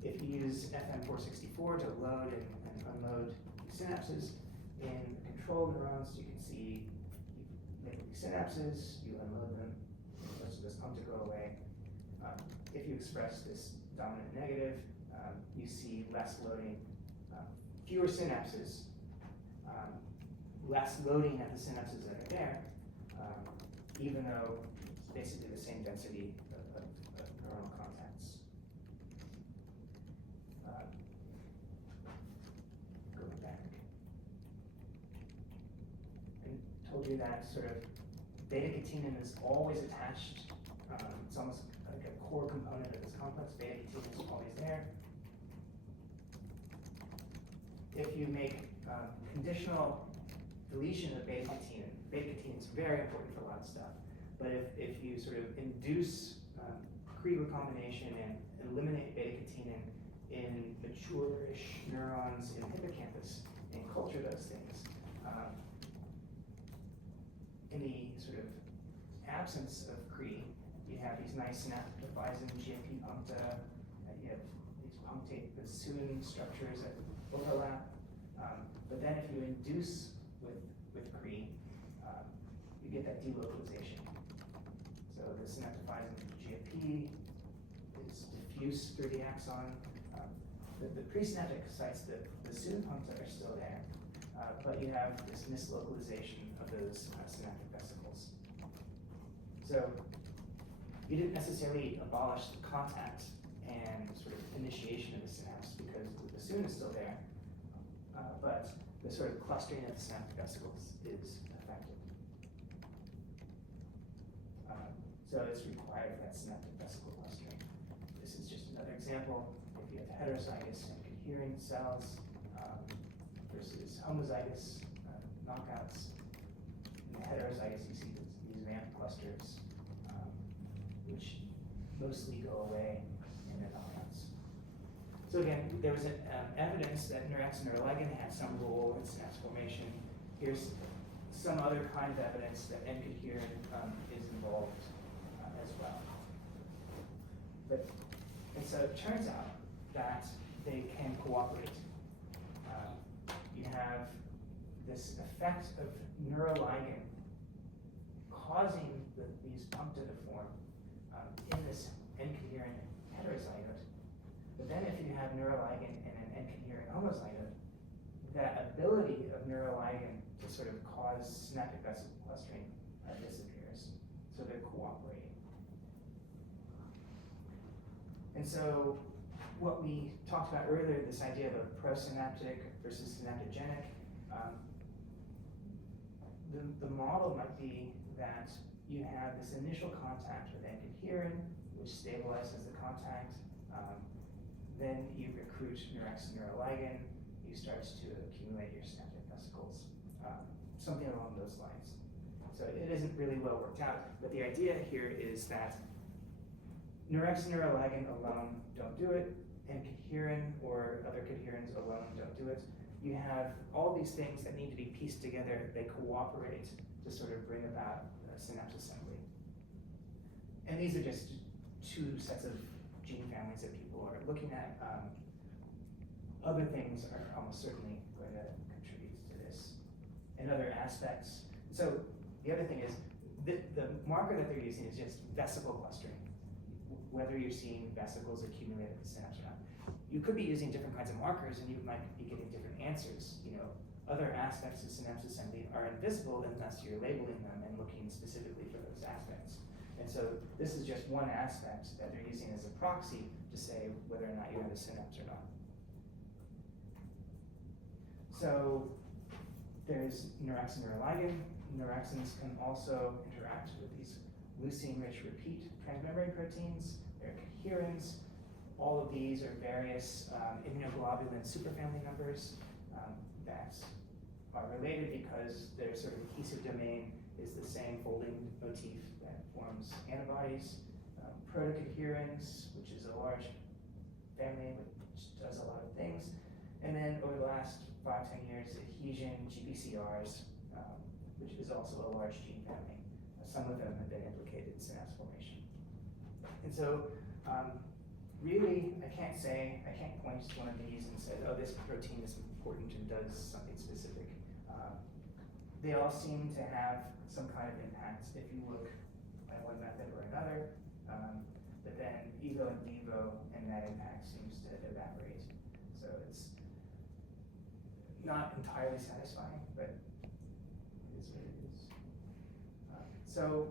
If you use FM464 to load and unload synapses in control neurons, you can see you label these synapses, you unload them, most of this puncta go away. If you express this dominant negative, you see less loading, fewer synapses, less loading at the synapses that are there, even though it's basically the same density of neuronal contacts. Going back. And told you that sort of beta-catenin is always attached. It's almost like a core component of this complex. Beta-catenin is always there. If you make conditional deletion of beta-catenin, beta-catenin is very important for a lot of stuff. But if you sort of induce Cre recombination and eliminate beta-catenin in mature-ish neurons in the hippocampus and culture those things, in the sort of absence of Cre, you have these nice synaptophysin GFP puncta, you have these punctate bassoon structures that overlap. But then if you induce with Cre, you get that delocalization. So the synaptophysin GFP is diffuse through the axon. The presynaptic sites, the bassoon puncta are still there, but you have this mislocalization of those synaptic vesicles. So you didn't necessarily abolish the contact and sort of initiation of the synapse because the bassoon is still there, but the sort of clustering of the synaptic vesicles is affected. So it's required for that synaptic vesicle clustering. This is just another example. If you have heterozygous and coherent cells versus homozygous knockouts, in the heterozygous you see these ramp clusters, which mostly go away in the knockouts. So again, there was evidence that neuraxin neuroligin had some role in synapse formation. Here's some other kind of evidence that N-cadherin is involved as well. And so it turns out that they can cooperate. You have this effect of neuroligin causing these puncta to form in this N-cadherin heterozygote. But then if you have neuroligin and an N-cadherin homozygote, that ability of neuroligin to sort of cause synaptic vesicle clustering disappears. So they're cooperating. And so what we talked about earlier, this idea of a prosynaptic versus synaptogenic, the model might be that you have this initial contact with N-cadherin, which stabilizes the contact, then you recruit neurexin neuroligin, you start to accumulate your synaptic vesicles, something along those lines. So it isn't really well worked out, but the idea here is that neurexin neuroligin alone don't do it, and cadherin or other cadherins alone don't do it. You have all these things that need to be pieced together, they cooperate to sort of bring about synapse assembly. And these are just two sets of gene families that people are looking at. Other things are almost certainly going to contribute to this. And other aspects. So the other thing is, the marker that they're using is just vesicle clustering, whether you're seeing vesicles accumulate at the synapse or not. You could be using different kinds of markers and you might be getting different answers. You know, other aspects of synapse assembly are invisible unless you're labeling them and looking specifically for those aspects. And so this is just one aspect that they're using as a proxy to say whether or not you have a synapse or not. So there's neurexin neuroligin. Neurexins can also interact with these leucine-rich repeat transmembrane proteins. There are cadherins. All of these are various immunoglobulin superfamily members that are related because their sort of adhesive domain is the same folding motif that forms antibodies. Protocadherins, which is a large family which does a lot of things. And then over the last 5-10 years, adhesion GPCRs, which is also a large gene family. Some of them have been implicated in synapse formation. And so really, I can't point to one of these and say, oh, this protein is important and does something specific. They all seem to have some kind of impact if you look at one method or another, but then evo and vivo, and that impact seems to evaporate. So it's not entirely satisfying, but it is what it is. So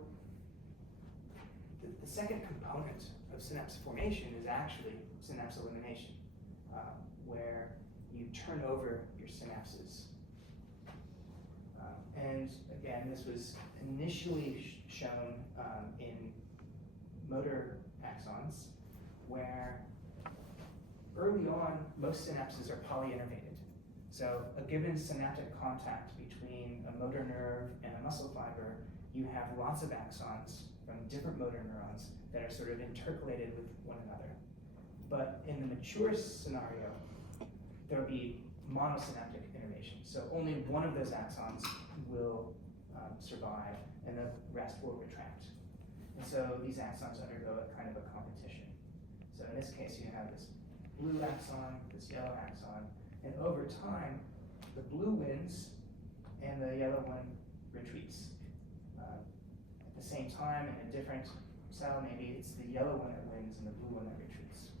the second component of synapse formation is actually synapse elimination, where you turn over your synapses. And again, this was initially shown in motor axons, where early on, most synapses are polyinnervated. So a given synaptic contact between a motor nerve and a muscle fiber, you have lots of axons from different motor neurons that are sort of intercalated with one another. But in the mature scenario, there'll be monosynaptic innervation. So only one of those axons will survive and the rest will retract. And so these axons undergo a kind of a competition. So in this case, you have this blue axon, this yellow axon, and over time, the blue wins and the yellow one retreats. At the same time, in a different cell, maybe it's the yellow one that wins and the blue one that retreats.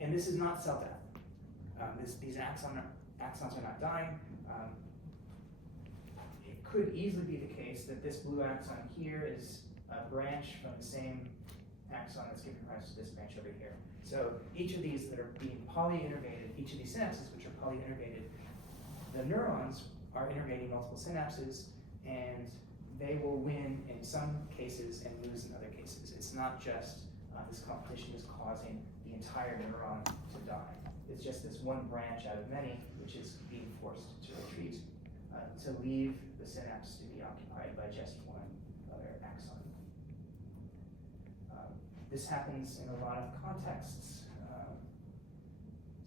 And this is not cell death. These axons are not dying. It could easily be the case that this blue axon here is a branch from the same axon that's giving rise to this branch over here. So each of these that are being polyinnervated, each of these synapses which are polyinnervated, the neurons are innervating multiple synapses, and they will win in some cases and lose in other cases. It's not just this competition is causing the entire neuron to die. It's just this one branch out of many which is being forced to retreat, to leave the synapse to be occupied by just one other axon. This happens in a lot of contexts.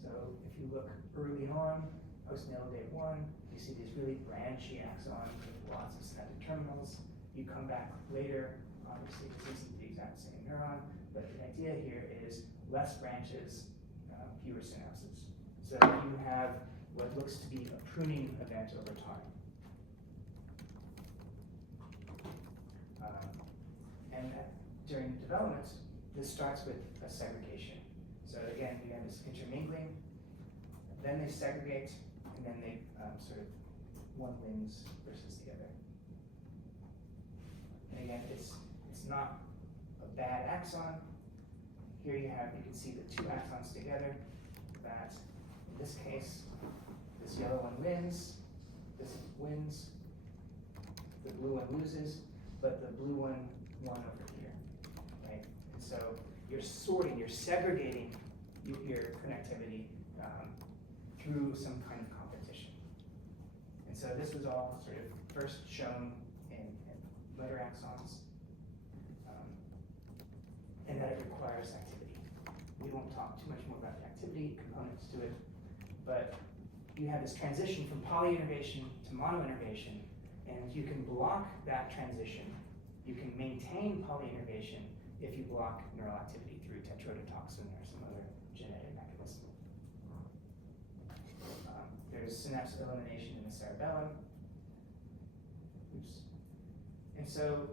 So if you look early on, postnatal day 1, you see these really branchy axons with lots of synaptic terminals. You come back later, obviously this isn't the exact same neuron, but the idea here is less branches, fewer synapses. So you have what looks to be a pruning event over time. During development, this starts with a segregation. So again, you have this intermingling, then they segregate, and then they sort of one wins versus the other. And again, it's not a bad axon. Here you can see the two axons together, that in this case, this yellow one wins, this wins, the blue one loses, but the blue one won over here, right? And so you're sorting, you're segregating your connectivity through some kind of competition. And so this was all sort of first shown in motor axons, and that it requires activity. We won't talk too much more about the activity components to it, but you have this transition from polyinnervation to monoinnervation, and you can block that transition. You can maintain polyinnervation if you block neural activity through tetrodotoxin or some other genetic mechanism. There's synapse elimination in the cerebellum. Oops. And so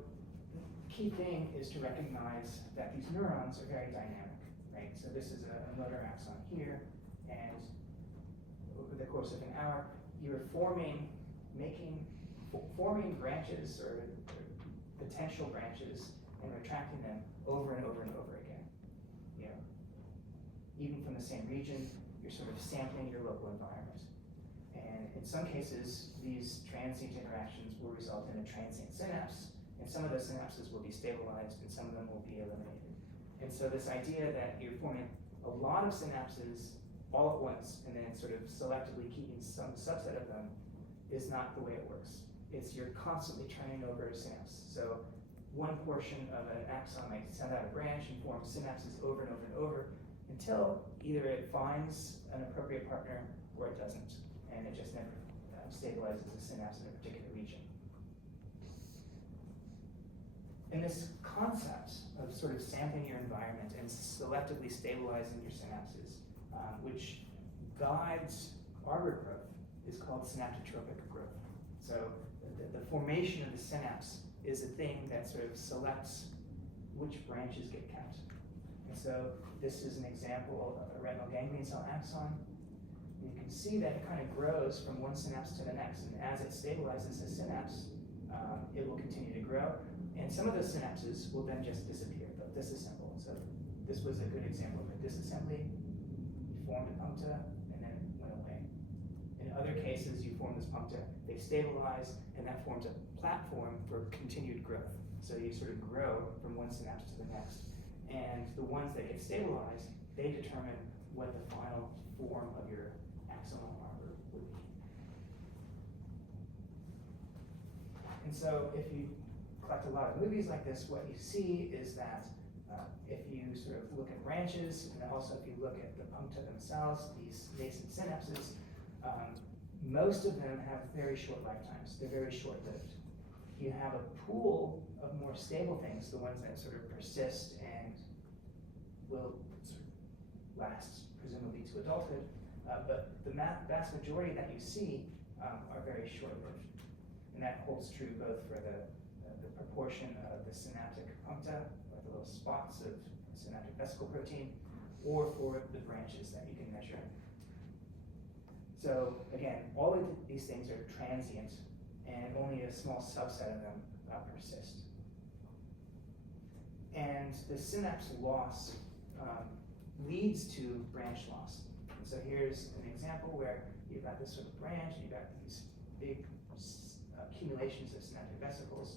the key thing is to recognize that these neurons are very dynamic, right? So this is a motor axon here, and over the course of an hour, you're forming branches or potential branches and retracting them over and over and over again. You know, even from the same region, you're sort of sampling your local environment. And in some cases, these transient interactions will result in a transient synapse, and some of those synapses will be stabilized and some of them will be eliminated. And so this idea that you're forming a lot of synapses all at once and then sort of selectively keeping some subset of them is not the way it works. It's you're constantly turning over a synapse. So one portion of an axon might send out a branch and form synapses over and over and over until either it finds an appropriate partner or it doesn't, and it just never stabilizes a synapse in a particular region. And this concept of sort of sampling your environment and selectively stabilizing your synapses, which guides arbor growth, is called synaptotropic growth. So the formation of the synapse is a thing that sort of selects which branches get kept. And so this is an example of a retinal ganglion cell axon. You can see that it kind of grows from one synapse to the next, and as it stabilizes the synapse, it will continue to grow, and some of those synapses will then just disappear, they'll disassemble. So this was a good example of a disassembly. You formed a puncta and then went away. In other cases, you form this puncta, they stabilize, and that forms a platform for continued growth. So you sort of grow from one synapse to the next. And the ones that get stabilized, they determine what the final form of your axonal arbor would be. And so if you collect a lot of movies like this, what you see is that if you sort of look at branches, and also if you look at the puncta themselves, these nascent synapses, most of them have very short lifetimes. They're very short-lived. You have a pool of more stable things, the ones that sort of persist and will sort of last, presumably, to adulthood. But the vast majority that you see are very short-lived. And that holds true both for the proportion of the synaptic puncta, or the little spots of synaptic vesicle protein, or for the branches that you can measure. So again, all of these things are transient, and only a small subset of them persist. And the synapse loss leads to branch loss. And so here's an example where you've got this sort of branch, you've got these big accumulations of synaptic vesicles,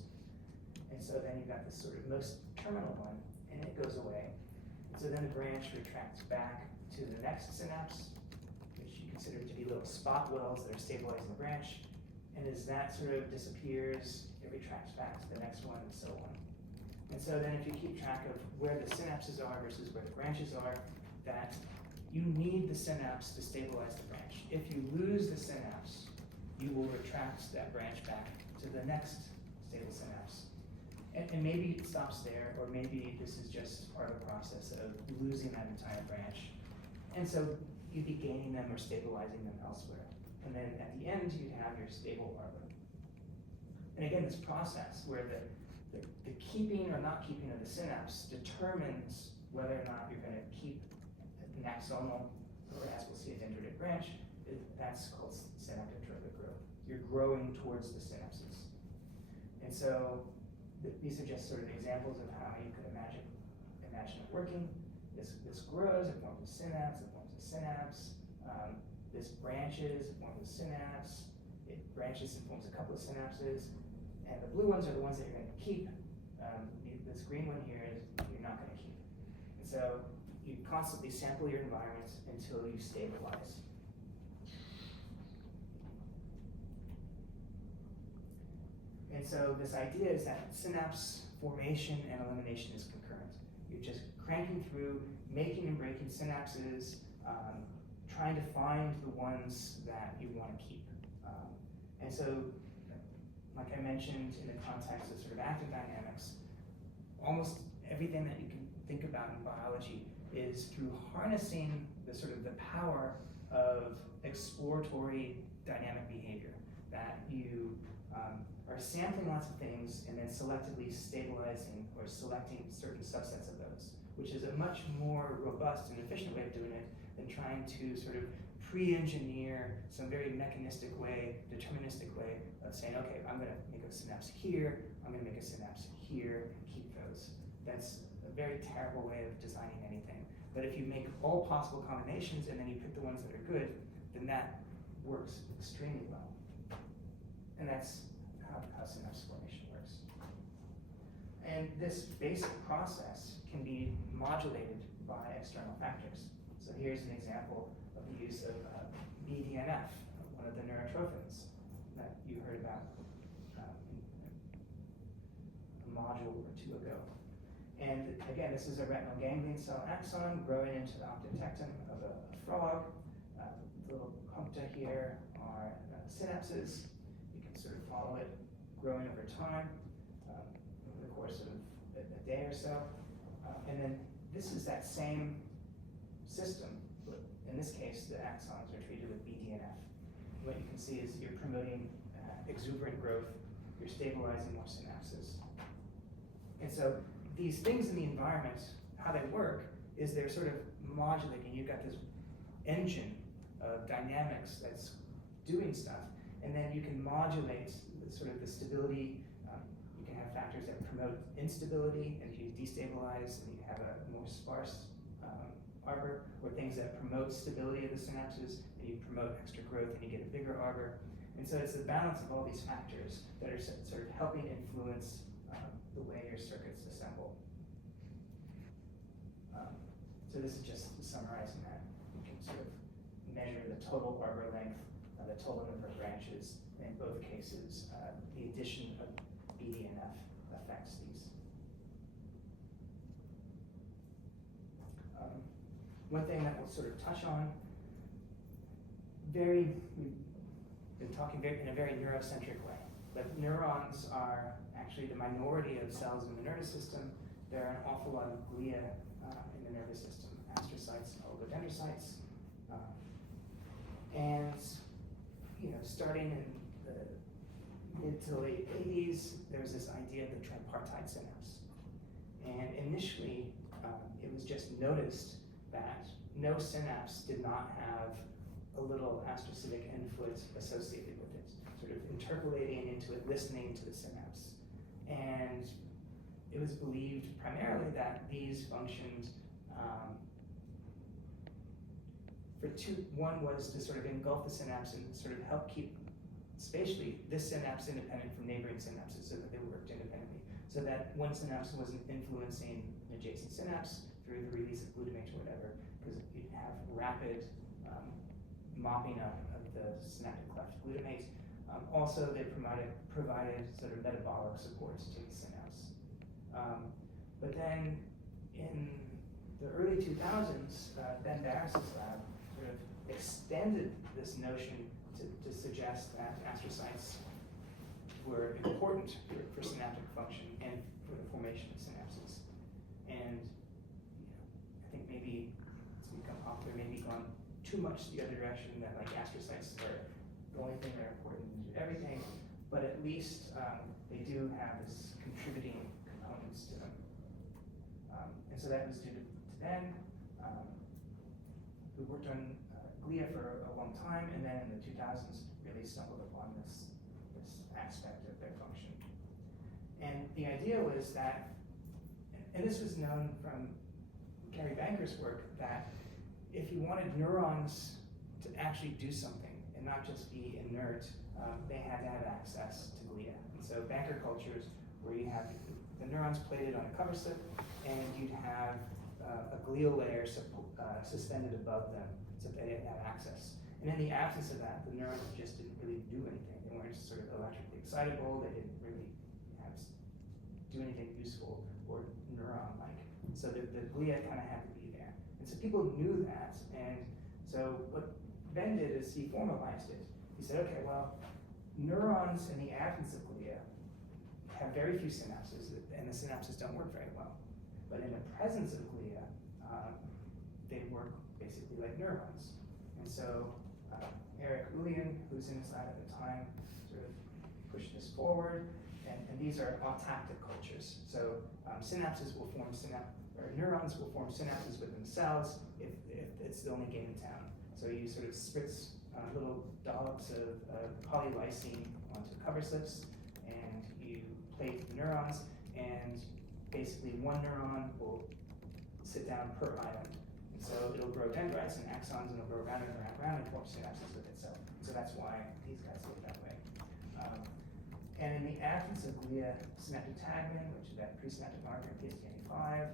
and so then you've got this sort of most terminal one, and it goes away. And so then the branch retracts back to the next synapse, which you consider to be little spot wells that are stabilizing the branch. And as that sort of disappears, it retracts back to the next one, and so on. And so then if you keep track of where the synapses are versus where the branches are, that you need the synapse to stabilize the branch. If you lose the synapse, you will retract that branch back to the next stable synapse. And maybe it stops there, or maybe this is just part of the process of losing that entire branch. And so you'd be gaining them or stabilizing them elsewhere. And then at the end, you'd have your stable arbor. And again, this process where the keeping or not keeping of the synapse determines whether or not you're going to keep an axonal, or as we'll see, a dendritic branch, that's called synaptotropic growth. You're growing towards the synapses. And so these are just sort of examples of how you could imagine it working. This grows, it forms a synapse, it forms a synapse. This branches, it forms a synapse. It branches and forms a couple of synapses. And the blue ones are the ones that you're going to keep. This green one here is you're not going to keep. And so you constantly sample your environment until you stabilize. And so this idea is that synapse formation and elimination is concurrent. You're just cranking through, making and breaking synapses, trying to find the ones that you want to keep. And so, like I mentioned in the context of sort of active dynamics, almost everything that you can think about in biology is through harnessing the sort of the power of exploratory dynamic behavior, that you are sampling lots of things and then selectively stabilizing or selecting certain subsets of those, which is a much more robust and efficient way of doing it than trying to sort of pre-engineer some very mechanistic way, deterministic way of saying, okay, I'm going to make a synapse here, I'm going to make a synapse here, and keep those. That's a very terrible way of designing anything. But if you make all possible combinations and then you pick the ones that are good, then that works extremely well. And that's how synapse formation works. And this basic process can be modulated by external factors. So here's an example of the use of BDNF, one of the neurotrophins that you heard about in a module or two ago. And again, this is a retinal ganglion cell axon growing into the octotectum of a frog. The little puncta here are synapses. You can sort of follow it growing over time over the course of a day or so. And then this is that same system, but in this case, the axons are treated with BDNF. What you can see is you're promoting exuberant growth, you're stabilizing more synapses. And so these things in the environment, how they work is they're sort of modulating. You've got this engine of dynamics that's doing stuff, and then you can modulate sort of the stability. You can have factors that promote instability, and you destabilize, and you have a more sparse arbor, or things that promote stability of the synapses, and you promote extra growth, and you get a bigger arbor. And so it's the balance of all these factors that are sort of helping influence the way your circuits assemble. So this is just summarizing that. You can sort of measure the total arbor length, the total number of branches. In both cases, the addition of BDNF affects these. One thing that we'll sort of touch on, we've been talking in a very neurocentric way, but neurons are actually the minority of cells in the nervous system. There are an awful lot of glia in the nervous system, astrocytes and oligodendrocytes. And starting in the mid to late 80s, there was this idea of the tripartite synapse. And initially, it was just noticed that no synapse did not have a little astrocytic end foot associated with it, sort of interpolating into it, listening to the synapse. And it was believed primarily that these functioned for two. One was to sort of engulf the synapse and sort of help keep spatially this synapse independent from neighboring synapses so that they worked independently, so that one synapse wasn't influencing an adjacent synapse through the release of glutamate or whatever, because you'd have rapid mopping up of the synaptic cleft glutamate. Also, they provided sort of metabolic support to the synapse. But then in the early 2000s, Ben Barris's lab sort of extended this notion to suggest that astrocytes were important for synaptic function and for the formation of synapses. And I think maybe it's become popular, maybe gone too much the other direction, that like astrocytes are the only thing that are important to everything, but at least they do have this contributing components to them. And so that was due to Ben, who worked on glia for a long time, and then in the 2000s really stumbled upon this aspect of their function. And the idea was that, and this was known from Gary Banker's work, that if you wanted neurons to actually do something and not just be inert, they had to have access to glia. And so Banker cultures, where you have the neurons plated on a cover slip, and you'd have a glial layer suspended above them so that they didn't have access. And in the absence of that, the neurons just didn't really do anything. They weren't sort of electrically excitable, they didn't really do anything useful or neuron-like. So the glia kind of had to be there. And so people knew that, and so what Ben did is he formalized it. He said, okay, well, neurons in the absence of glia have very few synapses, and the synapses don't work very well. But in the presence of glia, they work basically like neurons. And so Eric Ullien, who's in this lab at the time, sort of pushed this forward, and these are autoptic cultures. So synapses will form neurons will form synapses with themselves if it's the only game in town. So you sort of spritz little dollops of polylysine onto cover slips, and you plate the neurons, and basically one neuron will sit down per island. And so it'll grow dendrites and axons, and it'll grow round and round and round and form synapses with itself. So that's why these guys look that way. And in the absence of glia synaptotagmin, which is that presynaptic marker in PSK5,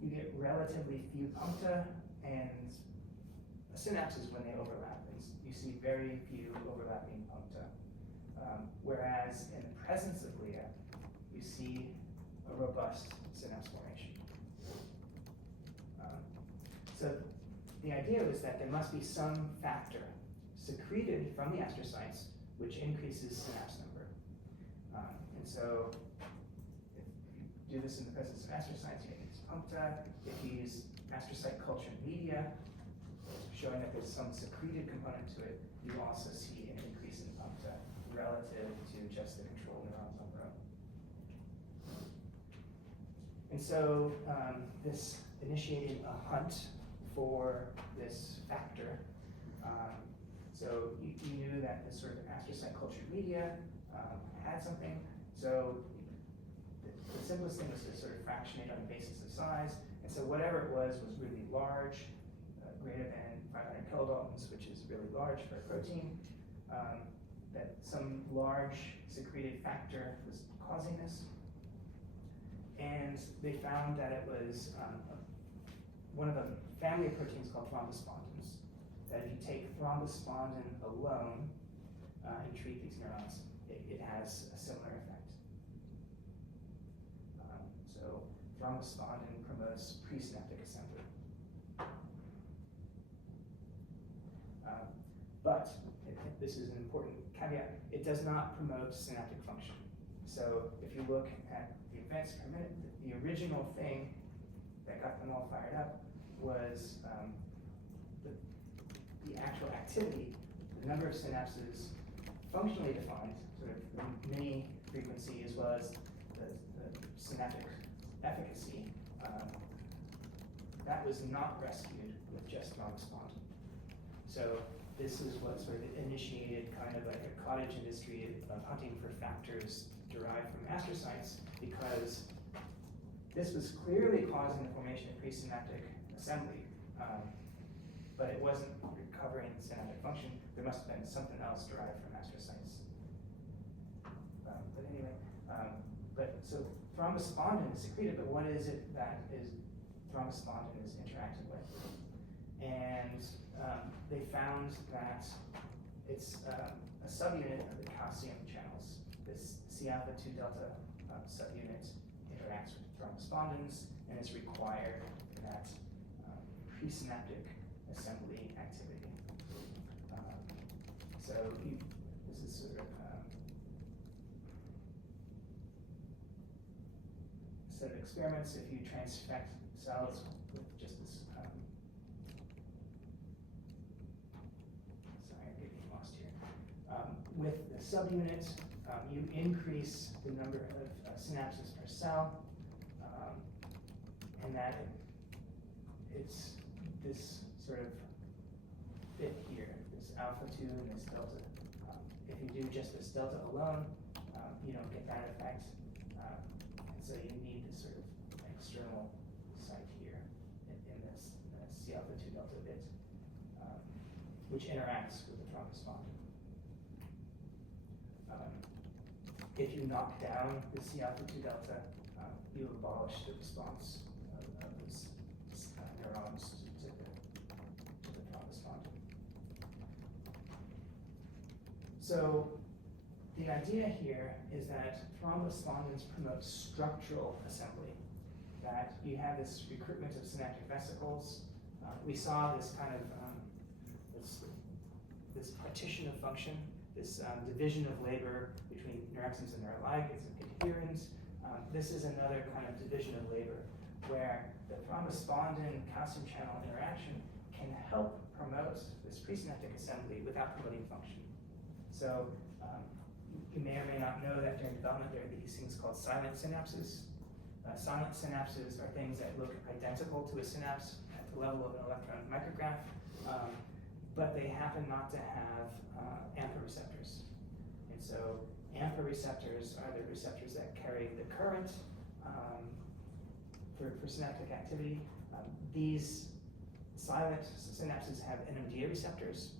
you get relatively few puncta and synapses when they overlap. And you see very few overlapping puncta. Whereas in the presence of glia, you see a robust synapse formation. So the idea was that there must be some factor secreted from the astrocytes which increases synapse number. And so if you do this in the presence of astrocytes, you get these puncta. If you use astrocyte culture media, showing that there's some secreted component to it, you also see an increase in puncta relative to just the control neurons on their own. And so this initiated a hunt for this factor. So you knew that this sort of astrocyte cultured media had something. So the simplest thing was to sort of fractionate on the basis of size. And so whatever it was really large, greater than 500 kilodaltons, which is really large for a protein. That some large secreted factor was causing this. And they found that it was one of a family of proteins called thrombospondins. That if you take thrombospondin alone and treat these neurons, it has a similar effect. So thrombospondin promotes presynaptic assembly. But this is an important caveat, it does not promote synaptic function. So if you look at the events per minute, the original thing that got them all fired up was the actual activity, the number of synapses functionally defined, sort of mini frequency as well as the synaptic efficacy, that was not rescued with just thrombospondin. So this is what sort of initiated kind of like a cottage industry of hunting for factors derived from astrocytes, because this was clearly causing the formation of presynaptic assembly, but it wasn't recovering synaptic function. There must have been something else derived from astrocytes. But anyway, so thrombospondin is secreted, but what is it that thrombospondin is interacting with? And they found that it's a subunit of the calcium channels. This C-alpha 2 delta subunit interacts with thrombospondins, and it's required for that presynaptic assembly activity. So this is sort of a set of experiments. If you transfect cells with just this, sorry, I'm getting lost here. With the subunit, you increase the number of synapses per cell, and that it's this sort of fit here, this alpha 2 and this delta. If you do just this delta alone, you don't get that effect. And so you need this sort of external site here in this C alpha 2 delta bit, which interacts with the thrombospondin. If you knock down the C alpha 2 delta, you abolish the response of this neurons to the thrombosponden. So the idea here is that thrombospondins promote structural assembly, that you have this recruitment of synaptic vesicles. We saw this kind of this partition of function, this division of labor between neurexins and neuroligands and cadherins. This is another kind of division of labor where the thrombospondin calcium channel interaction can help promote this presynaptic assembly without promoting function. So you may or may not know that during development there are these things called silent synapses. Silent synapses are things that look identical to a synapse at the level of an electron micrograph, but they happen not to have AMPA receptors. And so AMPA receptors are the receptors that carry the current for synaptic activity. These silent synapses have NMDA receptors.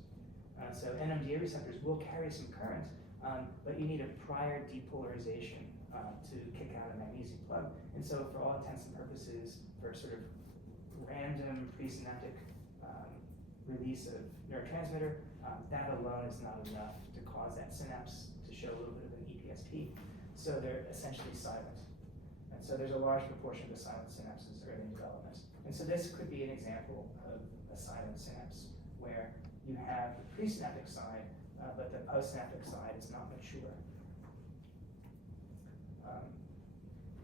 So NMDA receptors will carry some current, but you need a prior depolarization to kick out a magnesium plug. And so for all intents and purposes, for sort of random presynaptic release of neurotransmitter, that alone is not enough to cause that synapse to show a little bit of an EPSP. So they're essentially silent. And so there's a large proportion of the silent synapses early in development. And so this could be an example of a silent synapse where you have the presynaptic side, but the postsynaptic side is not mature.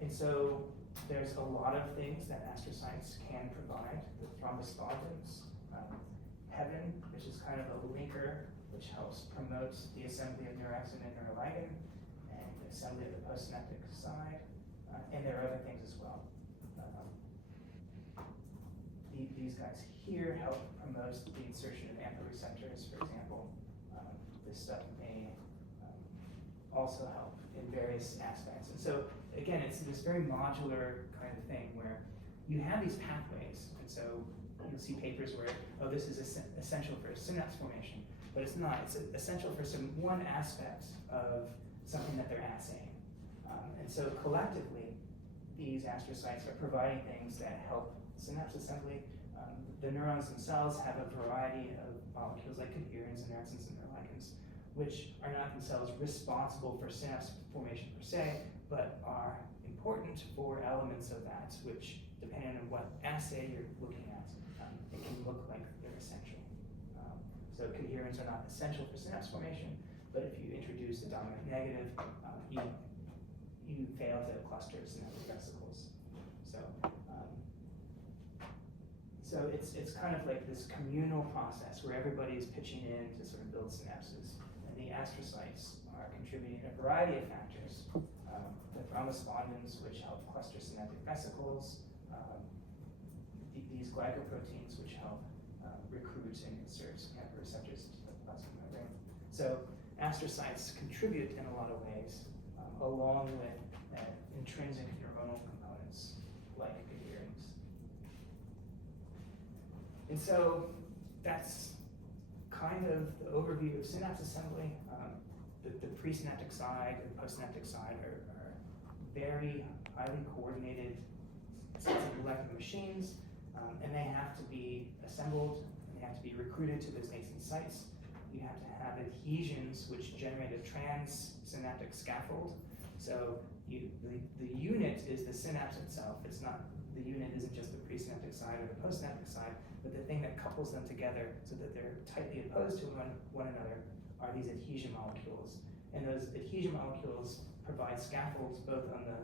And so there's a lot of things that astrocytes can provide. The thrombospondins, heaven, which is kind of a linker, which helps promote the assembly of neurexin and neuroligin, and the assembly of the postsynaptic side, and there are other things as well. These guys here help promote the insertion of AMPA receptors, for example. This stuff may also help in various aspects. And so, again, it's this very modular kind of thing where you have these pathways. And so you'll see papers where, oh, this is essential for synapse formation, but it's not. It's essential for one aspect of something that they're assaying. And so collectively, these astrocytes are providing things that help synapse assembly. The neurons themselves have a variety of molecules like cadherins and neurexins and neuroligands, which are not themselves responsible for synapse formation per se, but are important for elements of that, which, depending on what assay you're looking at, it can look like they're essential. So cadherins are not essential for synapse formation, but if you introduce a dominant negative, you fail to cluster synaptic vesicles. So it's kind of like this communal process where everybody's pitching in to sort of build synapses, and the astrocytes are contributing a variety of factors. The thrombospondins, which help cluster synaptic vesicles, these glycoproteins, which help recruit and insert AMPA receptors into the plasma membrane. So astrocytes contribute in a lot of ways, along with intrinsic neuronal components like cadherins. And so that's kind of the overview of synapse assembly. The presynaptic side and postsynaptic side are very highly coordinated sets of molecular machines, and they have to be assembled, and they have to be recruited to those nascent sites. You have to have adhesions which generate a transsynaptic scaffold. So the unit is the synapse itself. It's not, the unit isn't just the presynaptic side or the postsynaptic side, but the thing that couples them together so that they're tightly opposed to one another are these adhesion molecules. And those adhesion molecules provide scaffolds both on the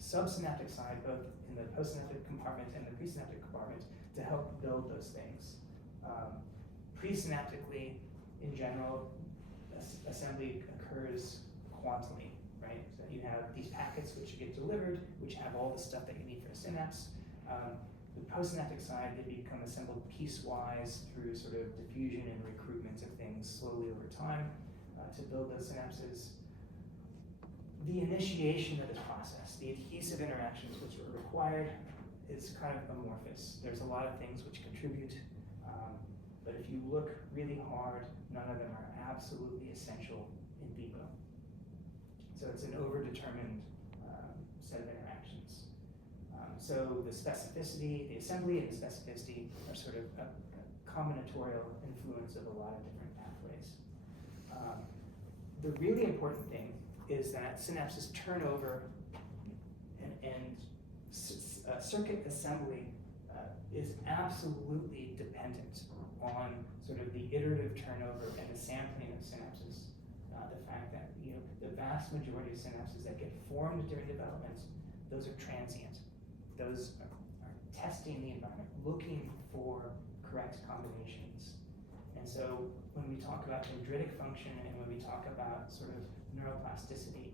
subsynaptic side, both in the postsynaptic compartment and the presynaptic compartment, to help build those things. Presynaptically, in general, assembly occurs quantally, right? So you have these packets which get delivered, which have all the stuff that you need for a synapse. The postsynaptic side, they become assembled piecewise through sort of diffusion and recruitment of things slowly over time to build those synapses. The initiation of this process, the adhesive interactions which are required, is kind of amorphous. There's a lot of things which contribute, but if you look really hard, none of them are absolutely essential in vivo. So it's an overdetermined set of interactions. So the specificity, the assembly and the specificity are sort of a combinatorial influence of a lot of different pathways. The really important thing is that synapses turnover and circuit assembly is absolutely dependent on sort of the iterative turnover and the sampling of synapses. The fact that the vast majority of synapses that get formed during development, those are transient. Those are testing the environment, looking for correct combinations. And so when we talk about dendritic function and when we talk about sort of neuroplasticity,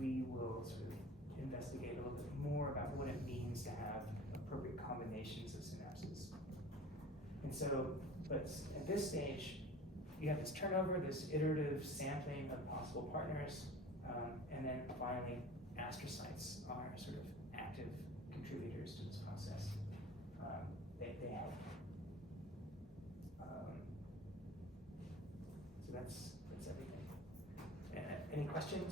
we will sort of investigate a little bit more about what it means to have appropriate combinations of synapses. And so, but at this stage, you have this turnover, this iterative sampling of possible partners, and then finally, astrocytes are sort of active contributors to this process. They help. So that's everything. Any questions?